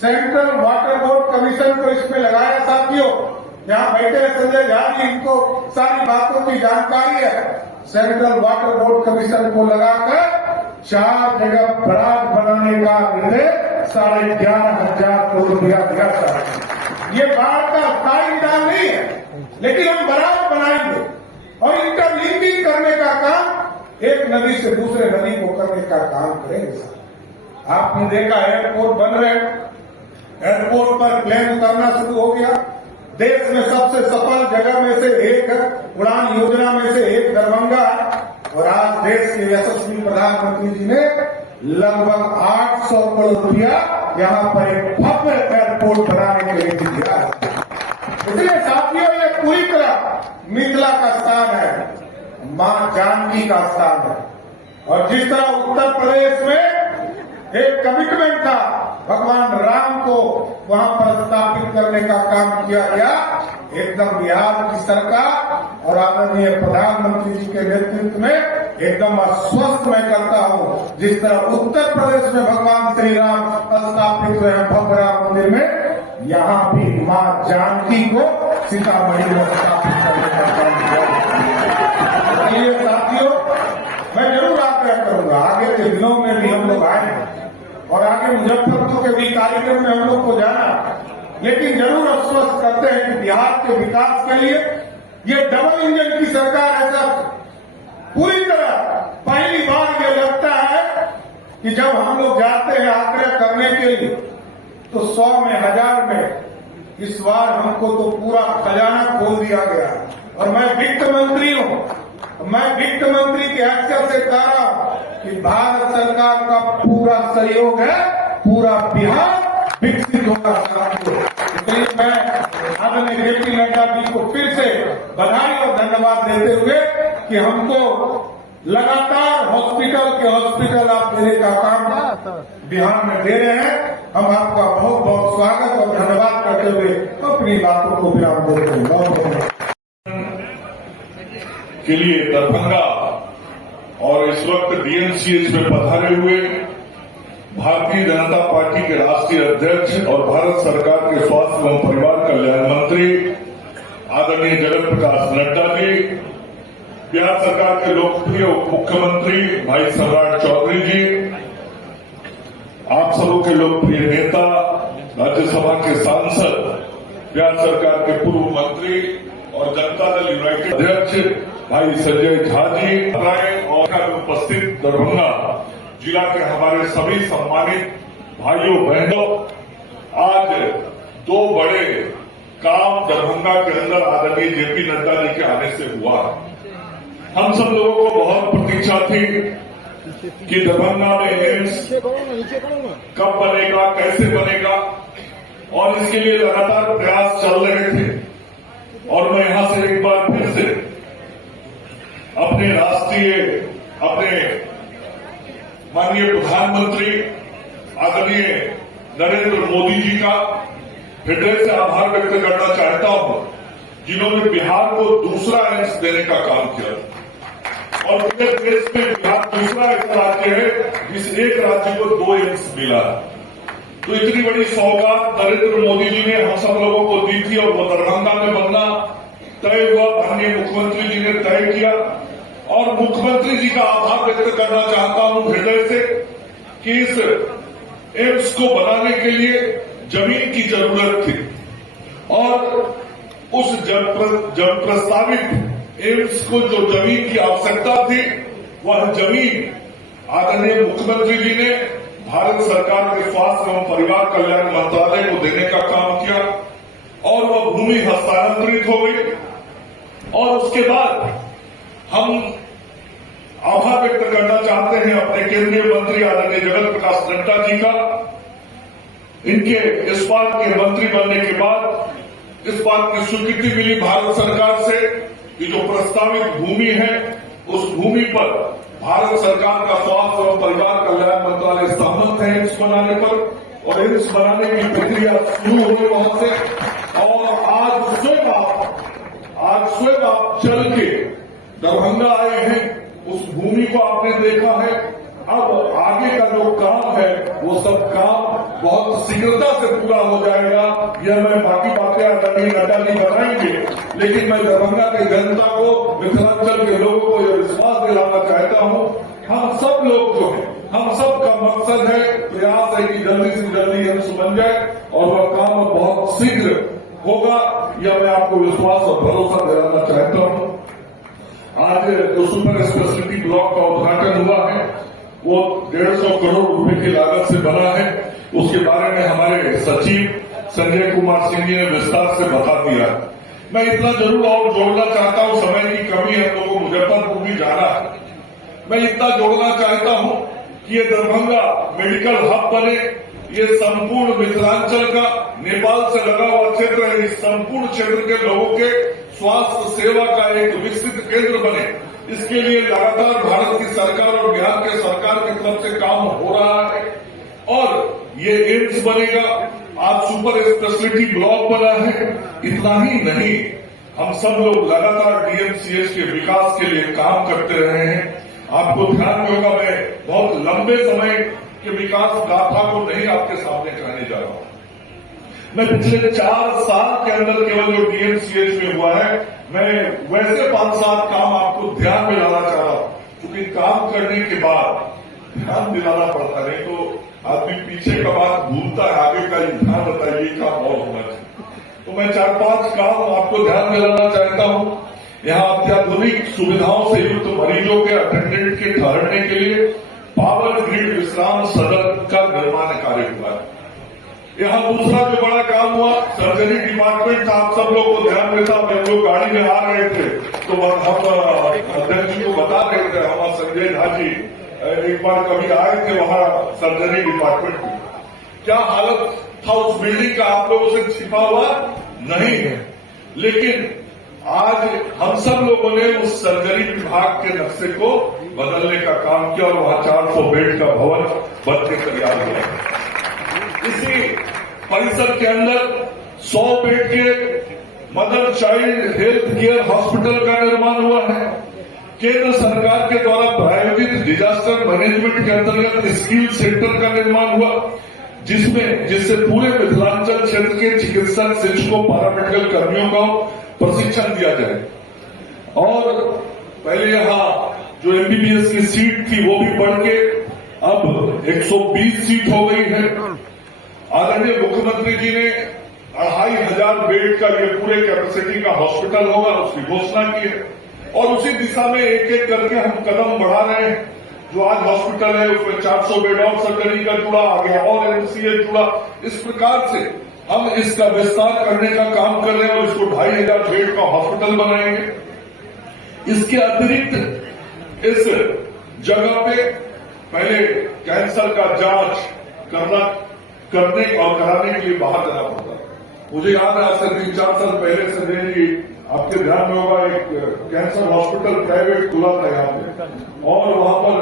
सेंट्रल वाटर बोर्ड कमीशन को इसमें लगाया साथियों। यहाँ बैठे संजय झा जी, इनको सारी बातों की जानकारी है। सेंट्रल वाटर बोर्ड कमीशन को लगाकर 4 जगह बराज बनाने का निर्देश 11,500 करोड़ रुपया दिया था। ये बाढ़ का स्थायी निदान नहीं है, लेकिन हम बराज बनाएंगे और इंटरलिंकिंग करने का काम एक नदी से दूसरे नदी को करने का काम करेंगे। आपने देखा एयरपोर्ट बन रहे हैं, एयरपोर्ट पर प्लेन उतरना शुरू हो गया। देश में सबसे सफल जगह में से एक उड़ान योजना में से एक दरभंगा है, और आज देश के यशस्वी प्रधानमंत्री जी ने लगभग 800 करोड़ रुपया यहाँ पर एक भव्य एयरपोर्ट बनाने के लिए दिया है। इसलिए साथियों, ये पूरी तरह मिथिला का स्थान है, मां जानकी का स्थान है। और जिस तरह उत्तर प्रदेश में एक कमिटमेंट था भगवान राम को वहां पर स्थापित करने का काम किया गया, एकदम बिहार की सरकार और आदरणीय प्रधानमंत्री जी के नेतृत्व में एकदम आश्वस्त मैं करता हूं। जिस तरह उत्तर प्रदेश में भगवान श्री राम स्थापित हुए हैं भव्य राम मंदिर में, यहाँ भी मां जानकी को सीतामढ़ी में स्थापित करने का काम किया। इसलिए साथियों, मैं जरूर आग्रह करूंगा आगे के दिनों में भी हम लोग आए और आगे मुजफ्फरपुर के भी कार्यक्रम में हम लोग को जाना, लेकिन जरूर आश्वस्त करते हैं कि बिहार के विकास के लिए ये डबल इंजन की सरकार है सर। पूरी तरह पहली बार ये लगता है कि जब हम लोग जाते हैं आग्रह करने के लिए तो 100 में 1000 में, इस बार हमको तो पूरा खजाना खोल दिया गया। और मैं वित्त मंत्री हूं, मैं वित्त मंत्री की हैसियत से कह रहा हूं कि भारत सरकार का पूरा सहयोग है, पूरा बिहार विकसित होगा साथियों। इसलिए मैं आदरणीय जेपी नड्डा जी को फिर से बधाई और धन्यवाद देते हुए कि हमको लगातार हॉस्पिटल आप देने का काम बिहार में दे रहे हैं। हम आपका बहुत बहुत स्वागत और धन्यवाद करते हुए अपनी बातों को विराम देते हैं। बहुत के लिए दरभंगा और इस वक्त डीएमसीएच में पधारे हुए भारतीय जनता पार्टी के राष्ट्रीय अध्यक्ष और भारत सरकार के स्वास्थ्य एवं परिवार कल्याण मंत्री आदरणीय जगत प्रकाश नड्डा जी, बिहार सरकार के लोकप्रिय उप मुख्यमंत्री भाई सम्राट चौधरी जी, आप सबों के लोकप्रिय नेता, राज्यसभा के सांसद, बिहार सरकार के पूर्व मंत्री और जनता दल यूनाइटेड अध्यक्ष भाई संजय झा जी और उपस्थित दरभंगा जिला के हमारे सभी सम्मानित भाइयों बहनों, आज दो बड़े काम दरभंगा के अंदर आदरणीय जेपी नड्डा जी के आने से हुआ है। हम सब लोगों को बहुत प्रतीक्षा थी कि दरभंगा में एम्स कब बनेगा, कैसे बनेगा, और इसके लिए लगातार प्रयास चल रहे थे। और मैं यहां से एक बार फिर से अपने माननीय प्रधानमंत्री आदरणीय नरेंद्र मोदी जी का हृदय से आभार व्यक्त करना चाहता हूं, जिन्होंने बिहार को दूसरा एम्स देने का काम किया। और पूरे देश में बिहार दूसरा एक राज्य है जिस एक राज्य को 2 एम्स मिला। तो इतनी बड़ी सौगात नरेंद्र मोदी जी ने हम सब लोगों को दी थी और वो दरभंगा में बनना तय हुआ। माननीय मुख्यमंत्री जी ने तय किया और मुख्यमंत्री जी का आभार व्यक्त करना चाहता हूं हृदय से कि इस एम्स को बनाने के लिए जमीन की जरूरत थी और उस जब प्रस्तावित एम्स को जो जमीन की आवश्यकता थी, वह जमीन आदरणीय मुख्यमंत्री जी ने भारत सरकार के स्वास्थ्य एवं परिवार कल्याण मंत्रालय को देने का काम किया और वह भूमि हस्तांतरित हो गई। और उसके बाद हम आभार व्यक्त करना चाहते हैं अपने केंद्रीय मंत्री आदरणीय जगत प्रकाश नड्डा जी का। इनके इस बात के मंत्री बनने के बाद इस बात की स्वीकृति मिली भारत सरकार से कि जो प्रस्तावित भूमि है, उस भूमि पर भारत सरकार का स्वास्थ्य एवं परिवार कल्याण मंत्रालय सहमत है एम्स बनाने पर। और एम्स बनाने की प्रक्रिया शुरू हुई वहां से। और आज स्वयं आप चल के दरभंगा आए हैं, उस भूमि को आपने देखा है। अब आगे का जो काम है वो सब काम बहुत शीघ्रता से पूरा हो जाएगा। यह मैं बाकी बातें आदरणीय नड्डा जी बताएंगे, लेकिन मैं दरभंगा की जनता को, मिथिलांचल के लोगों को यह विश्वास दिलाना चाहता हूं, हम सब लोग जो है, हम सब का मकसद है, प्रयास है कि जल्दी से जल्दी एम्स बन जाए और वह काम बहुत शीघ्र होगा। यह मैं आपको विश्वास और भरोसा दिलाना चाहता हूं। आज जो सुपर स्पेशलिटी ब्लॉक का उद्घाटन हुआ है वो 150 करोड़ रुपए की लागत से बना है। उसके बारे में हमारे सचिव संजय कुमार सिंह जी ने विस्तार से बता दिया। मैं इतना जरूर और जोड़ना चाहता हूं, समय की कमी है, लोगों को मुजफ्फरपुर भी जाना है। मैं इतना जोड़ना चाहता हूं कि ये दरभंगा मेडिकल हब बने, ये संपूर्ण मिथिलांचल का नेपाल से लगा हुआ क्षेत्र है, इस संपूर्ण क्षेत्र के लोगों के स्वास्थ्य सेवा का एक विकसित केंद्र बने। इसके लिए लगातार भारत की सरकार और बिहार के सरकार की तरफ से काम हो रहा है और ये एम्स बनेगा। आज सुपर स्पेशलिटी ब्लॉक बना है। इतना ही नहीं, हम सब लोग लगातार डीएमसीएच के विकास के लिए काम करते रहे हैं। आपको ध्यान में होगा, मैं बहुत लंबे समय के विकास गाथा को नहीं आपके सामने कहने जा रहा हूं। मैं पिछले 4 साल के अंदर केवल जो डीएमसीएच में हुआ है, मैं वैसे 5-7 काम आपको ध्यान में लाना चाह रहा हूं, क्योंकि काम करने के बाद ध्यान दिलाना पड़ता है, नहीं तो आदमी पीछे का बात भूलता है, आगे का ही ध्यान बताइए, ये काम और होना चाहिए। तो मैं 4-5 काम आपको ध्यान दिलाना चाहता हूं। यहाँ अत्याधुनिक सुविधाओं से युक्त मरीजों के अटेंडेंट के ठहरने के लिए पावर ग्रिड विश्राम सदन का निर्माण कार्य हुआ है। यहाँ दूसरा जो बड़ा काम हुआ, सर्जरी डिपार्टमेंट, आप सब लोग को ध्यान में था। हम लोग गाड़ी में आ रहे थे तो हम अध्यक्ष जी को बता रहे थे, हमारा संजय झा जी एक बार कभी आए थे वहां सर्जरी डिपार्टमेंट में। क्या हालत था उस बिल्डिंग का, आप लोगों से छिपा हुआ नहीं है। लेकिन आज हम सब लोगों ने उस सर्जरी विभाग के नक्शे को बदलने का काम किया और वहां 400 बेड का भवन बन के तैयार हुआ। इसी परिसर के अंदर 100 बेड के mother child health care hospital का निर्माण हुआ है। केंद्र सरकार के द्वारा प्रायोजित डिजास्टर मैनेजमेंट के अंतर्गत स्किल सेंटर का निर्माण हुआ, जिससे पूरे मिथिलांचल क्षेत्र के चिकित्सक, शिक्षकों, पैरामेडिकल कर्मियों को प्रशिक्षण दिया जाए। और पहले यहाँ जो एमबीबीएस की सीट थी वो भी बढ़ के अब 120 सीट हो गई है। आदरणीय मुख्यमंत्री जी ने 2500 बेड का ये पूरे कैपेसिटी का हॉस्पिटल होगा उसकी घोषणा की है और उसी दिशा में एक एक करके हम कदम बढ़ा रहे हैं। जो आज हॉस्पिटल है उसमें 400 बेड और सर्जरी का जुड़ा, आगे और एमसीएच जुड़ा। इस प्रकार से हम इसका विस्तार करने का काम कर रहे हैं और इसको 2500 बेड का हॉस्पिटल बनाएंगे। इसके अतिरिक्त इस जगह पे पहले कैंसर का जांच करने और कराने के लिए बाहर जाना पड़ता है। मुझे याद है आज से 3-4 साल पहले संजय जी आपके ध्यान में होगा एक कैंसर हॉस्पिटल प्राइवेट खुला था यहाँ पे और वहां पर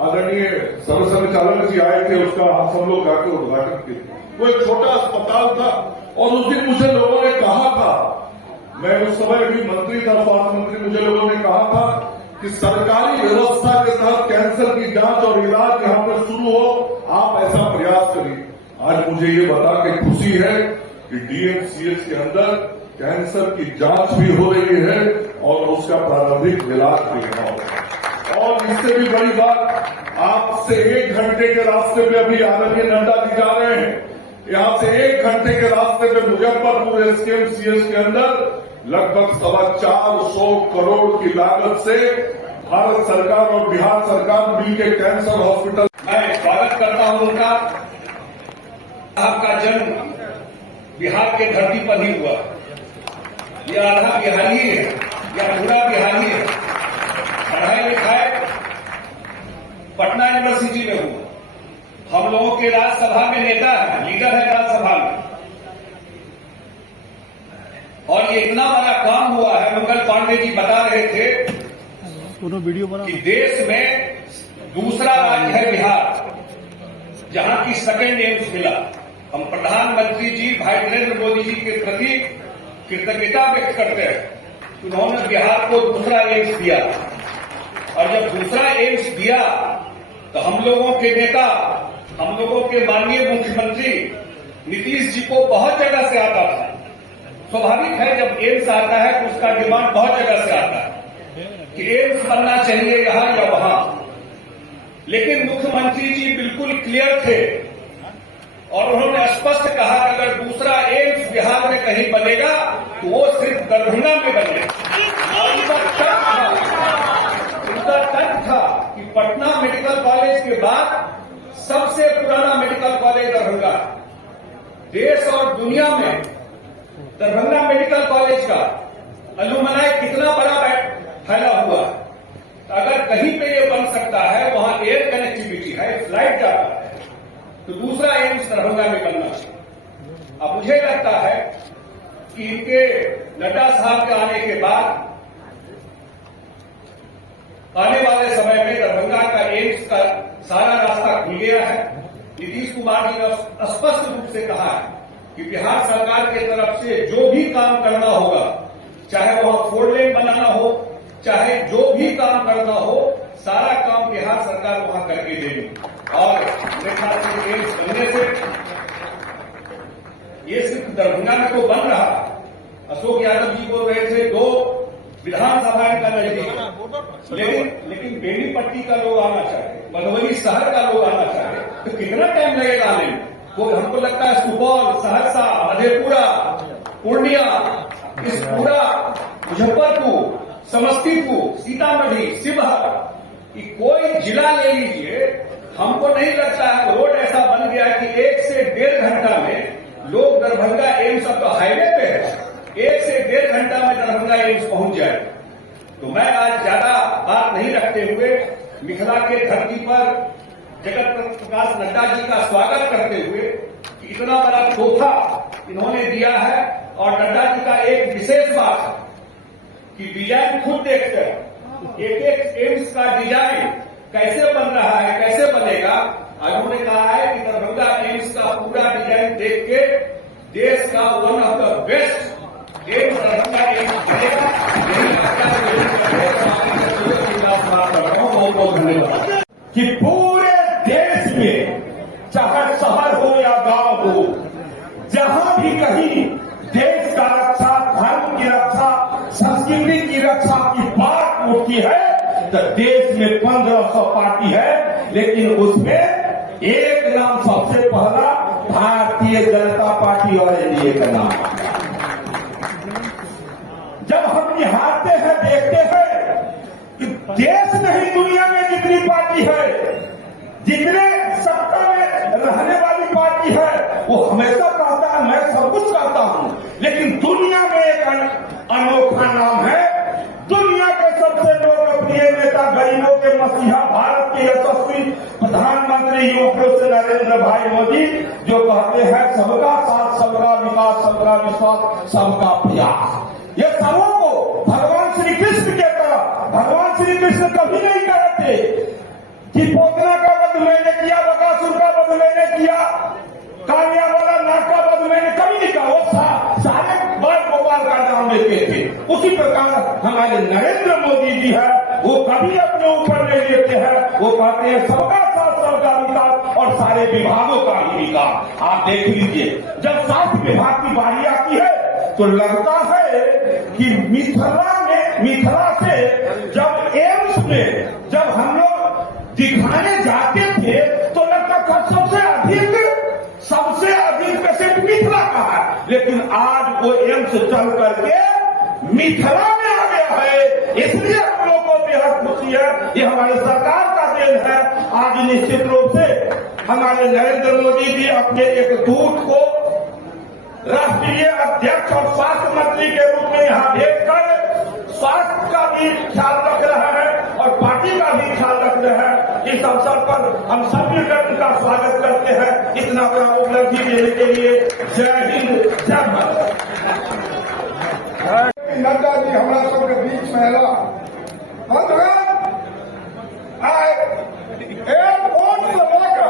आदरणीय संचालक जी आए थे, उसका हम सब लोग जाकर उद्घाटन किए। वो एक छोटा अस्पताल था और उस दिन मुझे लोगों ने कहा था, मैं उस समय भी मंत्री था, स्वास्थ्य मंत्री, मुझे लोगों ने कहा था कि सरकारी व्यवस्था के तहत कैंसर की जांच और इलाज यहाँ पर शुरू हो, आप ऐसा प्रयास करिए। आज मुझे ये बता के खुशी है कि डीएमसीएच के अंदर कैंसर की जांच भी हो रही है और उसका प्रारंभिक इलाज भी हो। और इससे भी बड़ी बात, आपसे 1 घंटे के रास्ते पे अभी आदरणीय नड्डा जी जा रहे हैं। यहां से 1 घंटे के रास्ते पे मुजफ्फरपुर एसकेएमसीएच के अंदर लगभग 425 करोड़ की लागत से भारत सरकार और बिहार सरकार मिलकर कैंसर हॉस्पिटल। मैं स्वागत करता हूं उनका। आपका जन्म बिहार के धरती पर ही हुआ। यह आधा बिहारी है या पूरा बिहारी है। पढ़ाई लिखाई पटना यूनिवर्सिटी में हुआ। हम लोगों के राज्यसभा में नेता है, लीडर है राज्यसभा में। और ये इतना बड़ा काम हुआ है, मंगल पांडे जी बता रहे थे कि देश में दूसरा राज्य है बिहार जहां की सेकेंड एम्स मिला। हम प्रधानमंत्री जी भाई नरेंद्र मोदी जी के प्रति कृतज्ञता व्यक्त करते हैं। उन्होंने बिहार को दूसरा एम्स दिया और जब दूसरा एम्स दिया तो हम लोगों के नेता, हम लोगों के माननीय मुख्यमंत्री नीतीश जी को बहुत जगह से आता था। स्वाभाविक है जब एम्स आता है तो उसका डिमांड बहुत जगह से आता है कि एम्स बनना चाहिए यहां या वहां। लेकिन मुख्यमंत्री जी बिल्कुल क्लियर थे और उन्होंने स्पष्ट कहा कि अगर दूसरा एम्स बिहार में कहीं बनेगा तो वो सिर्फ दरभंगा में बनेगा। उनका तर्क था कि पटना मेडिकल कॉलेज के बाद सबसे पुराना मेडिकल कॉलेज दरभंगा। देश और दुनिया में दरभंगा मेडिकल कॉलेज का अलुमनाई कितना बड़ा फैला हुआ। अगर कहीं पे ये बन सकता है, वहां एयर कनेक्टिविटी है, फ्लाइट जाता है, तो दूसरा एम्स दरभंगा में बनना चाहिए। अब मुझे लगता है कि इनके नड्डा साहब के आने के बाद आने वाले समय में दरभंगा का एम्स का सारा रास्ता खुल गया है। नीतीश कुमार जी ने स्पष्ट रूप से कहा है कि बिहार सरकार की तरफ से जो भी काम करना होगा, चाहे वहां 4 लेन बनाना हो, चाहे जो भी काम करना हो, सारा काम बिहार सरकार वहां करके देगी। और मेरे ख्याल से एम्स बनने से ये सिर्फ दरभंगा में तो बन रहा। अशोक यादव जी बोल रहे थे 2 विधानसभा का नजदीक, लेकिन बेनीपट्टी का लोग आना चाहे, मधुबनी शहर का लोग आना चाहे तो कितना टाइम लगेगा आने में? वो हमको लगता है सुपौल, सहरसा, मधेपुरा, पूर्णिया, इस पूरा मुजफ्फरपुर, समस्तीपुर, सीतामढ़ी, शिवहर, कि कोई जिला ले लीजिए, हमको नहीं लगता है रोड ऐसा बन गया है कि 1 से 1.5 घंटा में लोग दरभंगा एम्स, अब तो हाईवे पे है, 1 से 1.5 घंटा में दरभंगा एम्स पहुंच जाए। तो मैं आज ज्यादा बात नहीं रखते हुए मिथिला के धरती पर जगत प्रकाश नड्डा जी का स्वागत करते हुए कि इतना बड़ा तोहफा इन्होंने दिया है। और नड्डा जी का एक विशेष बात है कि डिजाइन खुद देखकर एक एम्स का डिजाइन कैसे बन रहा है, कैसे बनेगा। उन्होंने कहा है कि दरभंगा एम्स का पूरा डिजाइन देख के देश का one of the best AIIMS Darbhanga AIIMS बनेगा। बहुत बहुत धन्यवाद। कि पूरे देश में चाहे शहर हो या गांव हो, जहां भी कहीं देश का रक्षा, धर्म की रक्षा, संस्कृति की रक्षा की बात होती है, तो देश में 1500 पार्टी है, लेकिन उसमें एक नाम सबसे पहला भारतीय जनता पार्टी और एनडीए का नाम। जब हम निहारते हैं, देखते हैं कि देश नहीं दुनिया में जितनी पार्टी है, जितने सत्ता में रहने वाली पार्टी है, वो हमेशा कहता है मैं सब कुछ करता हूं, लेकिन दुनिया में एक अनोखा नाम है। दुनिया के सबसे लोकप्रिय नेता, गरीबों के मसीहा, भारत के यशस्वी प्रधानमंत्री योगियों से नरेंद्र भाई मोदी, जो कहते हैं सबका साथ, सबका विकास, सबका विश्वास, सबका प्रयास। ये सबों को भगवान श्री कृष्ण के तरह, भगवान श्री कृष्ण कभी नहीं कहते कि पोतना का वध मैंने किया, बकासुर का वध मैंने किया, कालिया वाला नाग का वध मैंने कभी नहीं कहा। वो सारे बाल गोपाल का नाम लेते थे। उसी प्रकार हमारे नरेंद्र मोदी जी है, वो कभी अपने ऊपर नहीं लेते हैं, वो कहते हैं सबका साथ, सबका विकास और सारे विभागों का भी विकास। आप देख लीजिए, जब स्वास्थ्य विभाग की बारी आती है तो लगता है कि मिथिला से जब एम्स में जब हम लोग दिखाने जाते थे तो लगता था सबसे अधिक पेशेंट मिथिला का है, लेकिन आज वो एम्स चल करके मिथिला में आ गया है। इसलिए हम लोग को बेहद खुशी है, ये हमारे सरकार का देन है। आज निश्चित रूप से हमारे नरेंद्र मोदी जी अपने एक दूत को राष्ट्रीय अध्यक्ष और स्वास्थ्य मंत्री के रूप में यहाँ भेजकर स्वास्थ्य का भी ख्याल रख रहे हैं और पार्टी का भी ख्याल रख रहे हैं। इस अवसर पर हम सभी उनका स्वागत करते हैं। इतना बड़ा उपलब्धि देने के लिए जय हिंद, जय भारत। नड्डा जी हमारा सबके बीच में है। एयरपोर्ट से लेकर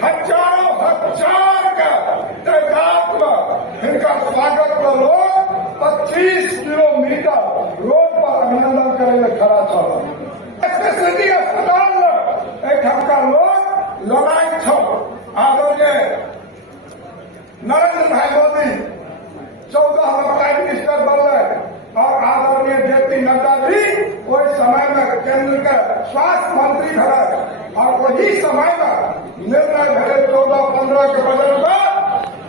हजारों हजार का तादाद में इनका स्वागत कर लोग 25 किलोमीटर रोड पर अभिनंदन करेंगे खड़ा था। सिटी अस्पताल में एक हफ्ता लोग लड़ाई छो आदरणीय नरेंद्र भाई मोदी 14 में प्राइम मिनिस्टर बन रहे और आदरणीय जेपी नड्डा जी वही समय में केंद्र के स्वास्थ्य मंत्री भरे और वही समय में निर्णय भरे 14-15 के बजट में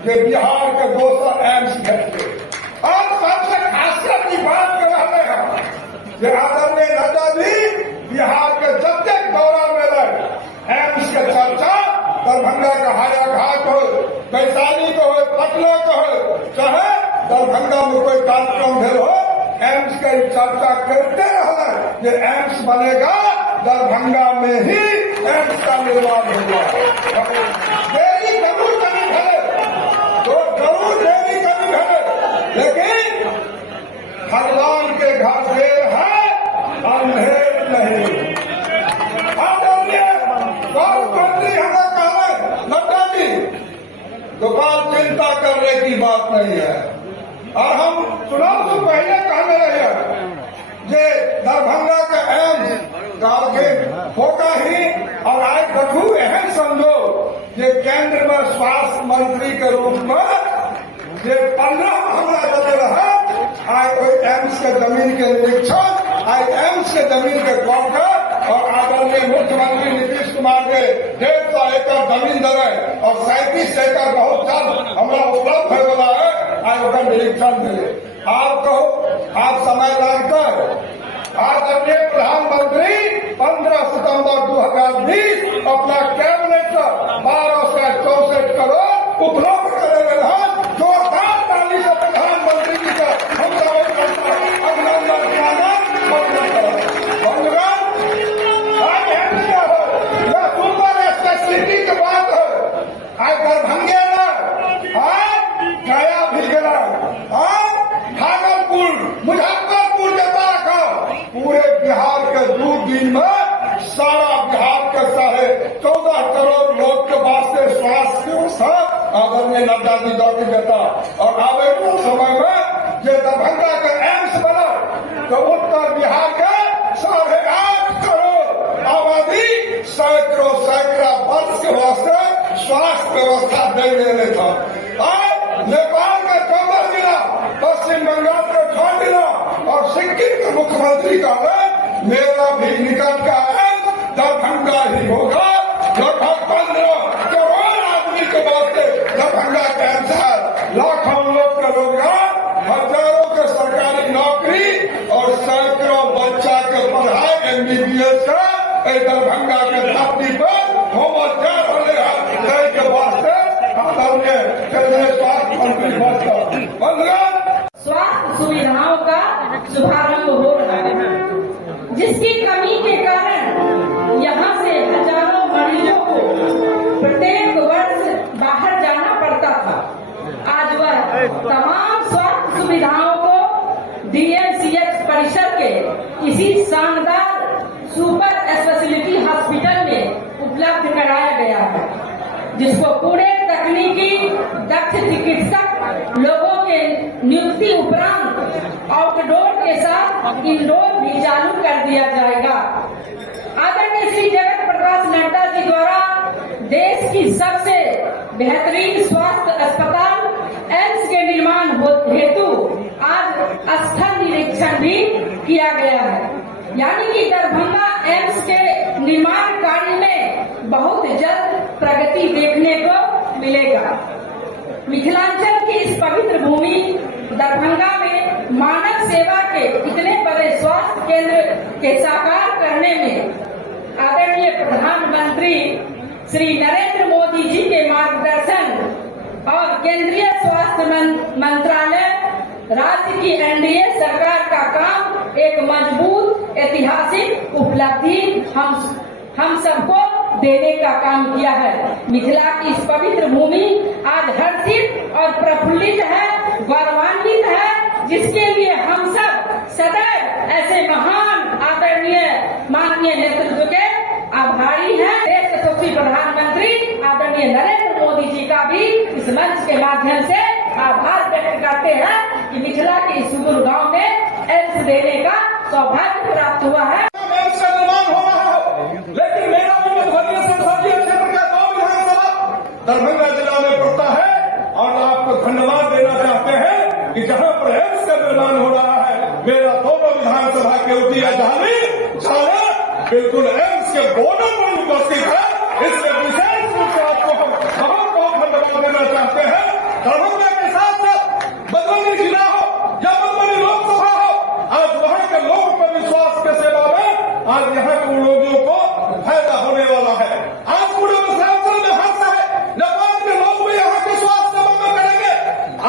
कि बिहार के 200 एम्स भेजे। और सबसे खासियत की बात कर रहे हैं कि आदरणीय नड्डा जी बिहार के जब तक दौरा में रहे एम्स के चर्चा दरभंगा का हायाघाट हो, वैशाली को हो, पटना को हो, चाहे दरभंगा में कोई कार्यक्रम भेल हो, एम्स की चर्चा करते रहे कि एम्स बनेगा, दरभंगा में ही एम्स का निर्माण होगा। देरी जरूर कमी है, तो जरूर देरी कमी है, लेकिन भगवान के घर देर है, अंधेर नहीं। स्वास्थ्य मंत्री हमें कहा नड्डा जी दोबारा चिंता करने की बात नहीं है और हम चुनाव से पहले कहने रहे ये दरभंगा का एम्स टारगेट होगा ही। और आज कठू एहन समझो ये केंद्र में स्वास्थ्य मंत्री के रूप में ये 15 हमरा बदल रहा आज कोई एम्स के जमीन के निरीक्षण, आज एम्स के जमीन के कॉन्ट्रैक्ट और आदरणीय मुख्यमंत्री नीतीश कुमार के 150 एकड़ जमीन दे रहे और 37 एकड़ बहुत जल्द हमारा उपलब्ध है बोला है, आज उसका निरीक्षण मिले। आप कहो आप समय लागकर आदरणीय प्रधानमंत्री 15 सितंबर 2020 अपना कैबिनेट 1264 करोड़ उपलब्ध करेंगे। जोरदार ताली से प्रधानमंत्री जी का हम अभिनंदन यह सुपर स्पेशलिटी की बात है। आज दरभंगे में गया भी गया, भागलपुर, मुजफ्फरपुर के तक पूरे बिहार के 2 दिन में सारा बिहार के 14.5 करोड़ लोग के वास्ते स्वास्थ्य व्यवस्था आदरणीय नड्डा जी दौड़ देता। और आगे के समय में जो दरभंगा का एम्स बना तो उत्तर बिहार के 8.5 करोड़ आबादी सैकड़ा वर्ष के वास्ते स्वास्थ्य व्यवस्था दे रहे था। और नेपाल का 14 जिला, पश्चिम बंगाल का 6 जिला और सिक्किम के मुख्यमंत्री का मेरा भी निकट का एम्स दरभंगा ही होगा। लगभग 15 करोड़ आदमी के वास्ते दरभंगा का एम्स है। लाखों लोग का रोजगार, हजारों के सरकारी नौकरी और सैकड़ों बच्चा के पढ़ाई MBBS का दरभंगा के धरती पर होमोचार होने के वास्ते आदरणीय केंद्रीय स्वास्थ्य मंत्री स्वास्थ्य सुविधाओं का शुभारंभ हो रहा है, जिसकी कमी के कारण यहाँ से हजारों मरीजों को प्रत्येक वर्ष बाहर जाना पड़ता था। आज वह तमाम स्वास्थ्य सुविधाओं को DMCH परिसर के इसी शानदार सुपर स्पेशलिटी हॉस्पिटल में उपलब्ध कराया गया है, जिसको पूरे तकनीकी दक्ष चिकित्सक लोगों के नियुक्ति उपरांत आउटडोर के साथ इंडोर भी चालू कर दिया जाएगा। आदरणीय श्री जगत प्रकाश नड्डा जी द्वारा देश की सबसे बेहतरीन स्वास्थ्य अस्पताल एम्स के निर्माण हेतु आज स्थल निरीक्षण भी किया गया है। यानी कि दरभंगा एम्स के निर्माण कार्य में बहुत जल्द प्रगति देखने को मिलेगा। मिथिलांचल की इस पवित्र भूमि दरभंगा में मानव सेवा के इतने बड़े स्वास्थ्य केंद्र के साकार करने में आदरणीय प्रधानमंत्री श्री नरेंद्र मोदी जी के मार्गदर्शन और केंद्रीय स्वास्थ्य मंत्रालय, राज्य की NDA सरकार का काम एक मजबूत ऐतिहासिक उपलब्धि हम सबको देने का काम किया है। मिथिला की इस पवित्र भूमि आज हर्षित और प्रफुल्लित है, गौरवान्वित है, जिसके लिए हम सब सदैव ऐसे महान आदरणीय माननीय नेतृत्व के आभारी हैं। देश यशस्वी प्रधानमंत्री आदरणीय नरेंद्र मोदी जी का भी इस मंच के माध्यम से आभार व्यक्त करते हैं कि मिथिला के इस सुदूर गांव में एम्स देने का सौभाग्य प्राप्त हुआ है। एम्स का निर्माण हो रहा है, लेकिन मेरा भी मधुबनी संसदीय क्षेत्र का 2 विधानसभा दरभंगा जिला में पड़ता है और आपको धन्यवाद देना चाहते हैं कि जहां पर एम्स का निर्माण हो रहा है, मेरा 2 विधानसभा के उद्यानी बिल्कुल एम्स के बोर्डर पर उपस्थित है। इसलिए विशेष रूप से आपको हम बहुत धन्यवाद देना चाहते हैं। दरभंगा के साथ साथ मधुबनी जिला हो या मधुबनी लोकसभा हो, आज वहाँ के लोगों पर विश्वास के सेवा में आज यहाँ के रोगियों को फायदा होने वाला है। आज पूरे मिथिलांचल में हर्ष है, नेपाल के लोग भी यहाँ के स्वास्थ्य सेवा में करेंगे।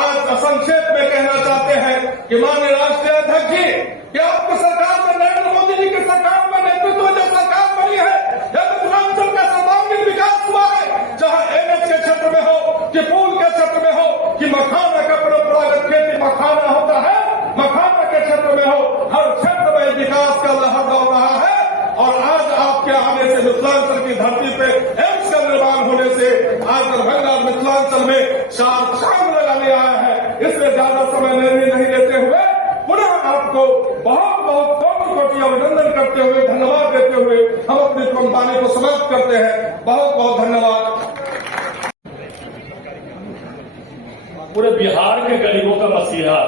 आज संक्षेप में कहना चाहते हैं कि माननीय राष्ट्रीय अध्यक्ष जी, कि आपकी सरकार में नरेंद्र मोदी जी की सरकार में नेतृत्व जो सरकार बनी है, यह मिथिलांचल का सर्वांगीण विकास हुआ है। चाहे NH के क्षेत्र में हो कि पुल के क्षेत्र में हो कि मखाना का परंपरागत खेती मखाना होता है, मखाना के क्षेत्र में हो, हर क्षेत्र में विकास का लहर दौड़ रहा है। और आज आपके आने से मिथिलांचल की धरती पे एम्स का निर्माण होने से आज दरभंगा मिथिलांचल में 4 चांद लगाने आया है। इसलिए ज्यादा समय नहीं लेते हुए पुनः आपको बहुत बहुत कोटि अभिनंदन करते हुए, धन्यवाद देते हुए हम अपनी प्रवक्ताने को समाप्त करते हैं। बहुत बहुत धन्यवाद। पूरे बिहार के गरीबों का मसीहा,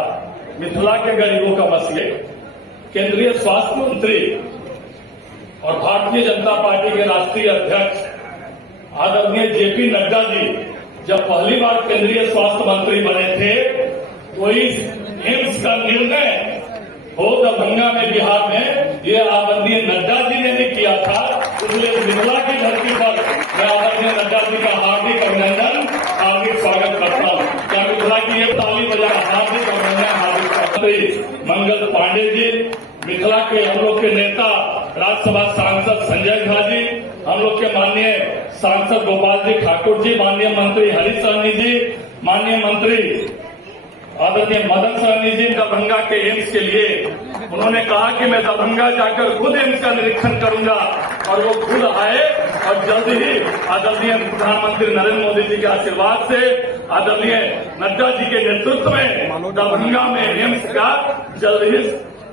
मिथिला के गरीबों का मसीहा केंद्रीय स्वास्थ्य मंत्री और भारतीय जनता पार्टी के राष्ट्रीय अध्यक्ष आदरणीय JP नड्डा जी जब पहली बार केंद्रीय स्वास्थ्य मंत्री बने थे, तो इस एम्स का निर्णय हो दरभंगा में, बिहार में, ये आदरणीय नड्डा जी ने भी किया था। इसलिए मिथिला की धरती पर मैं आदरणीय नड्डा जी का हार्दिक अभिनंदन, हार्दिक स्वागत करता हूँ। क्या मिथिला की ये ताली बजाए हार्दिक अभिनंदन, हार्दिक स्वागत। मंगल पांडे जी, मिथिला के हम लोग के नेता राज्यसभा सांसद संजय झा जी, हम लोग के माननीय सांसद गोपाल जी ठाकुर जी, माननीय मंत्री हरीश सहनी जी, माननीय मंत्री आदरणीय मदन सहनी जी, दरभंगा के एम्स के लिए उन्होंने कहा कि मैं दरभंगा जाकर खुद एम्स का निरीक्षण करूंगा, और वो खुद आए और जल्द ही आदरणीय प्रधानमंत्री नरेंद्र मोदी जी के आशीर्वाद से, आदरणीय नड्डा जी के नेतृत्व में दरभंगा में एम्स का जल्द ही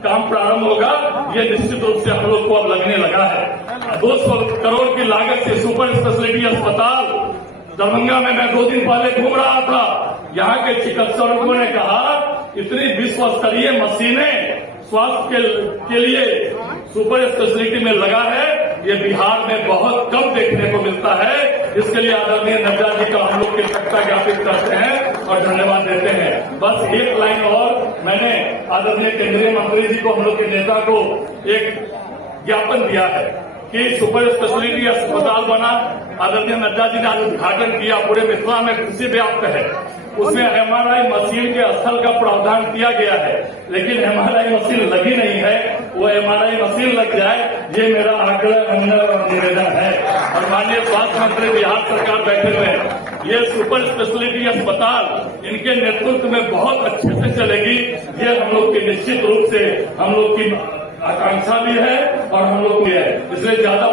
काम प्रारंभ होगा। ये निश्चित रूप से हम लोग को अब लगने लगा है। 200 करोड़ की लागत से सुपर स्पेशलिटी अस्पताल दरभंगा में मैं 2 दिन पहले घूम रहा था। यहाँ के चिकित्सकों ने कहा इतनी विश्व स्तरीय मशीनें स्वास्थ्य के लिए सुपर स्पेशलिटी में लगा है, ये बिहार में बहुत कम देखने को मिलता है। इसके लिए आदरणीय नड्डा जी का हम लोग कृतज्ञता ज्ञापित करते हैं और धन्यवाद देते हैं। बस एक लाइन और, मैंने आदरणीय केंद्रीय मंत्री जी को, हम लोग के नेता को एक ज्ञापन दिया है कि सुपर स्पेशलिटी अस्पताल बना, आदरणीय नड्डा जी ने उद्घाटन किया, पूरे मिथिला में खुशी व्याप्त है। उसमें एमआरआई मशीन के स्थल का प्रावधान किया गया है, लेकिन एमआरआई मशीन लगी नहीं है। वो एमआरआई मशीन लग जाए, ये मेरा आग्रह निवेदन है। और माननीय स्वास्थ्य मंत्री बिहार सरकार बैठे हुए हैं, ये सुपर स्पेशलिटी अस्पताल इनके नेतृत्व में बहुत अच्छे से चलेगी। ये हम लोग की निश्चित रूप से हम लोग की आकांक्षा भी है और हम लोग भी है, इसलिए ज्यादा।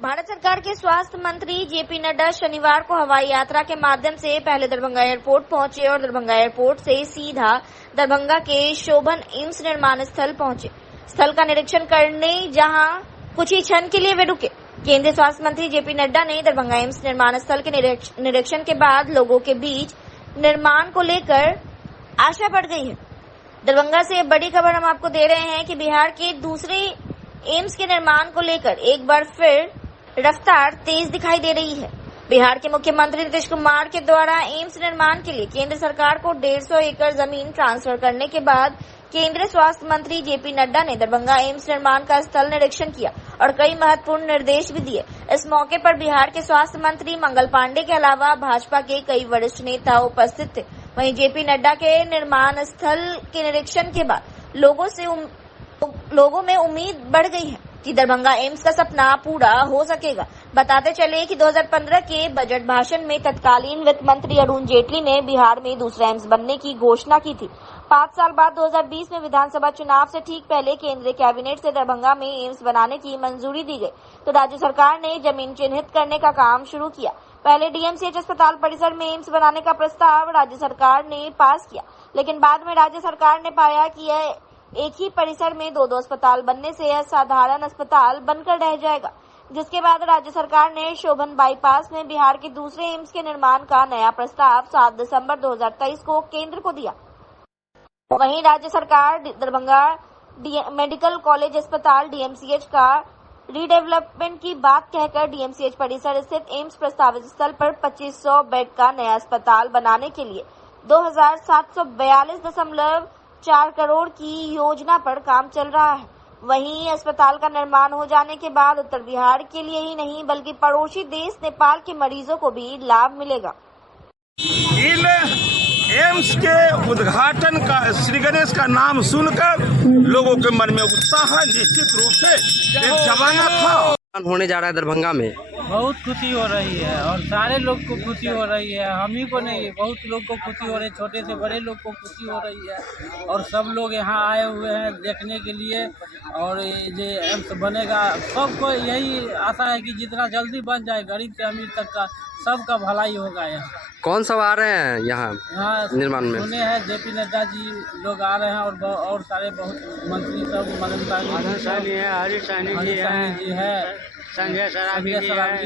भारत सरकार के स्वास्थ्य मंत्री जेपी नड्डा शनिवार को हवाई यात्रा के माध्यम से पहले दरभंगा एयरपोर्ट पहुंचे और दरभंगा एयरपोर्ट से सीधा दरभंगा के शोभन एम्स निर्माण स्थल पहुंचे। स्थल का निरीक्षण करने जहां कुछ ही क्षण के लिए वे रुके। केंद्रीय स्वास्थ्य मंत्री जेपी नड्डा ने दरभंगा एम्स निर्माण स्थल के निरीक्षण के बाद लोगों के बीच निर्माण को लेकर आशा बढ़ गई है। दरभंगा से बड़ी खबर हम आपको दे रहे हैं कि बिहार के दूसरे एम्स के निर्माण को लेकर एक बार फिर रफ्तार तेज दिखाई दे रही है। बिहार के मुख्यमंत्री नीतीश कुमार के द्वारा एम्स निर्माण के लिए केंद्र सरकार को 150 एकड़ जमीन ट्रांसफर करने के बाद केंद्रीय स्वास्थ्य मंत्री जेपी नड्डा ने दरभंगा एम्स निर्माण का स्थल निरीक्षण किया और कई महत्वपूर्ण निर्देश भी दिए। इस मौके पर बिहार के स्वास्थ्य मंत्री मंगल पांडे के अलावा भाजपा के कई वरिष्ठ नेता उपस्थित थे। वहीं जेपी नड्डा के निर्माण स्थल के निरीक्षण के बाद लोगों में उम्मीद बढ़ गई है कि दरभंगा एम्स का सपना पूरा हो सकेगा। बताते चले कि 2015 के बजट भाषण में तत्कालीन वित्त मंत्री अरुण जेटली ने बिहार में दूसरा एम्स बनने की घोषणा की थी। 5 साल बाद 2020 में विधानसभा चुनाव से ठीक पहले केंद्रीय कैबिनेट से दरभंगा में एम्स बनाने की मंजूरी दी गई, तो राज्य सरकार ने जमीन चिन्हित करने का काम शुरू किया। पहले डीएमसीएच अस्पताल परिसर में एम्स बनाने का प्रस्ताव राज्य सरकार ने पास किया, लेकिन बाद में राज्य सरकार ने पाया कि यह एक ही परिसर में 2 अस्पताल बनने से यह साधारण अस्पताल बनकर रह जाएगा, जिसके बाद राज्य सरकार ने शोभन बाईपास में बिहार के दूसरे एम्स के निर्माण का नया प्रस्ताव 7 दिसंबर 2023 को केंद्र को दिया। वहीं राज्य सरकार दरभंगा मेडिकल कॉलेज अस्पताल डीएमसीएच का रीडेवलपमेंट की बात कहकर डीएमसीएच परिसर स्थित एम्स प्रस्तावित स्थल पर 2500 बेड का नया अस्पताल बनाने के लिए 2742.4 करोड़ की योजना पर काम चल रहा है। वहीं अस्पताल का निर्माण हो जाने के बाद उत्तर बिहार के लिए ही नहीं बल्कि पड़ोसी देश नेपाल के मरीजों को भी लाभ मिलेगा। इन एम्स के उद्घाटन का श्री गणेश का नाम सुनकर लोगों के मन में उत्साह है। निश्चित रूप से एक जमाना था होने जा रहा है दरभंगा में, बहुत खुशी हो रही है और सारे लोग को खुशी हो रही है। हम ही को नहीं, बहुत लोग को खुशी हो रही है, छोटे से बड़े लोग को खुशी हो रही है और सब लोग यहाँ आए हुए हैं देखने के लिए। और ये एम्स बनेगा, सबको यही आशा है कि जितना जल्दी बन जाए, गरीब से अमीर तक का सबका भलाई होगा। यहाँ कौन सब आ रहे हैं यहाँ निर्माण में? सुने हैं जेपी नड्डा जी लोग आ रहे हैं और सारे बहुत मंत्री सब, मदन साहनी है, हरी साहनी जी है, संजय सराबी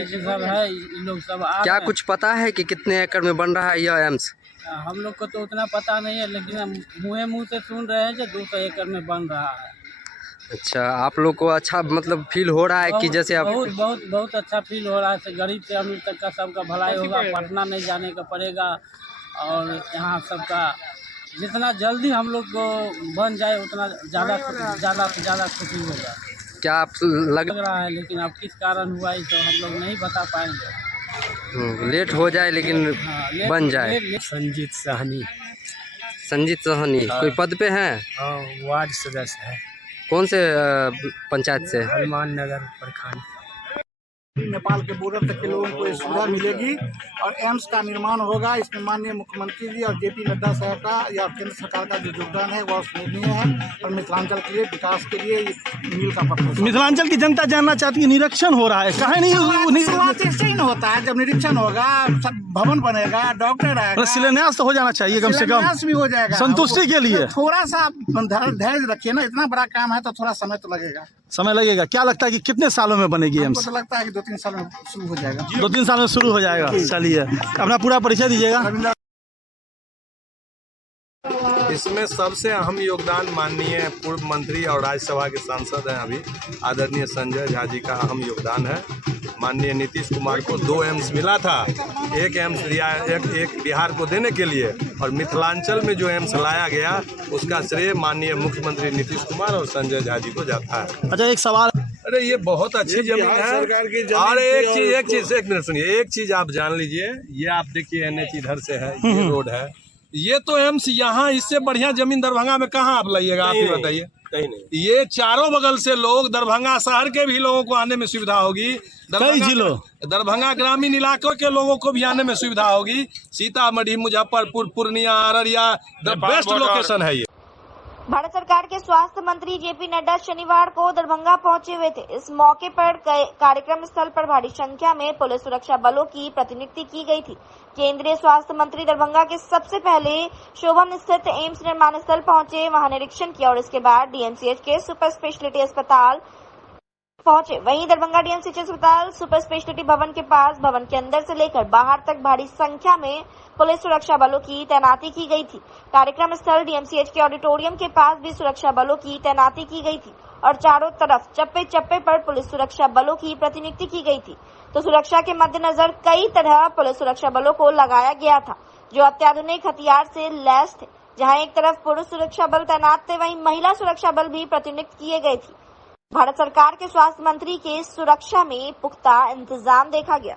जी सब है, इन लोग सब आ। क्या कुछ पता है कि कितने एकड़ में बन रहा है यह एम्स? हम लोग को तो उतना पता नहीं है, लेकिन हम मुँह से सुन रहे हैं कि 200 एकड़ में बन रहा है। अच्छा, आप लोग को अच्छा मतलब फील हो रहा है कि जैसे आप? बहुत अच्छा फील हो रहा है। गरीब से अमीर तक का सबका भलाई होगा, पटना नहीं जाने का पड़ेगा और यहाँ सबका जितना जल्दी हम लोग को बन जाए उतना ज़्यादा से ज़्यादा खुशी होगा। क्या आप लग रहा है, लेकिन अब किस कारण हुआ तो हम लोग नहीं बता पाएंगे। लेट हो जाए लेकिन बन जाए। संजीत साहनी कोई पद पे हैं? वार्ड सदस्य है। कौन से पंचायत से? हनुमान नगर प्रखंड। नेपाल के बॉर्डर तक के लोगों को सुविधा मिलेगी और एम्स का निर्माण होगा। इसमें माननीय मुख्यमंत्री जी और जेपी नड्डा साहब का या केंद्र सरकार का जो योगदान है वह स्मरणीय है और मिथिलांचल के लिए विकास के लिए मील का पत्थर। मिथिलांचल की जनता जानना चाहती है, निरीक्षण हो रहा है, कहे नहीं होता है। जब निरीक्षण होगा, भवन बनेगा, डॉक्टर आएगा, शिलान्यास तो हो जाना चाहिए, कम से कम भी हो जाएगा संतुष्टि के लिए। थोड़ा सा धैर्य रखिए ना, इतना बड़ा काम है तो थोड़ा समय तो लगेगा। समय लगेगा। क्या लगता है कि कितने सालों में बनेगी एम्स? तो लगता है कि 2-3 साल में शुरू हो जाएगा। 2-3 साल में शुरू हो जाएगा। चलिए, अपना पूरा परिचय दीजिएगा। इसमें सबसे अहम योगदान माननीय पूर्व मंत्री और राज्यसभा के सांसद हैं अभी आदरणीय संजय झा जी का अहम योगदान है। माननीय नीतीश कुमार को 2 एम्स मिला था, एक एम्स लिया एक बिहार को देने के लिए, और मिथिलांचल में जो एम्स लाया गया उसका श्रेय माननीय मुख्यमंत्री नीतीश कुमार और संजय झा जी को जाता है। अच्छा, एक सवाल, अरे ये बहुत अच्छी जमीन है। और एक मिनट सुनिए, एक चीज आप जान लीजिए, ये आप देखिए NH इधर से है, ये रोड है, ये तो एम्स यहाँ, इससे बढ़िया जमीन दरभंगा में कहाँ आप लाइएगा, आप ही बताइए। कहीं नहीं। ये चारों बगल से लोग, दरभंगा शहर के भी लोगों को आने में सुविधा होगी, दरभंगा ग्रामीण इलाकों के लोगों को भी आने में सुविधा होगी। Sitamarhi, Muzaffarpur, Purnia, Araria, the best location है ये। भारत सरकार के स्वास्थ्य मंत्री जेपी नड्डा शनिवार को दरभंगा पहुंचे हुए थे। इस मौके पर कार्यक्रम स्थल पर भारी संख्या में पुलिस सुरक्षा बलों की प्रतिनियुक्ति की गई थी। केंद्रीय स्वास्थ्य मंत्री दरभंगा के सबसे पहले शोभन स्थित एम्स निर्माण स्थल पहुंचे, वहां निरीक्षण किया और इसके बाद DMCH के सुपर स्पेशलिटी अस्पताल पहुंचे। वहीं दरभंगा DMCH अस्पताल सुपर स्पेशलिटी भवन के पास भवन के अंदर से लेकर बाहर तक भारी संख्या में पुलिस सुरक्षा बलों की तैनाती की गई थी। कार्यक्रम स्थल DMCH के ऑडिटोरियम के पास भी सुरक्षा बलों की तैनाती की गई थी और चारों तरफ चप्पे चप्पे पर पुलिस सुरक्षा बलों की प्रतिनियुक्ति की गई थी। तो सुरक्षा के मद्देनजर कई तरह पुलिस सुरक्षा बलों को लगाया गया था, जो अत्याधुनिक हथियार से लैस थे। जहां एक तरफ पुरुष सुरक्षा बल तैनात थे, वहीं महिला सुरक्षा बल भी प्रतिनियुक्त किए गए थे। भारत सरकार के स्वास्थ्य मंत्री के सुरक्षा में पुख्ता इंतजाम देखा गया।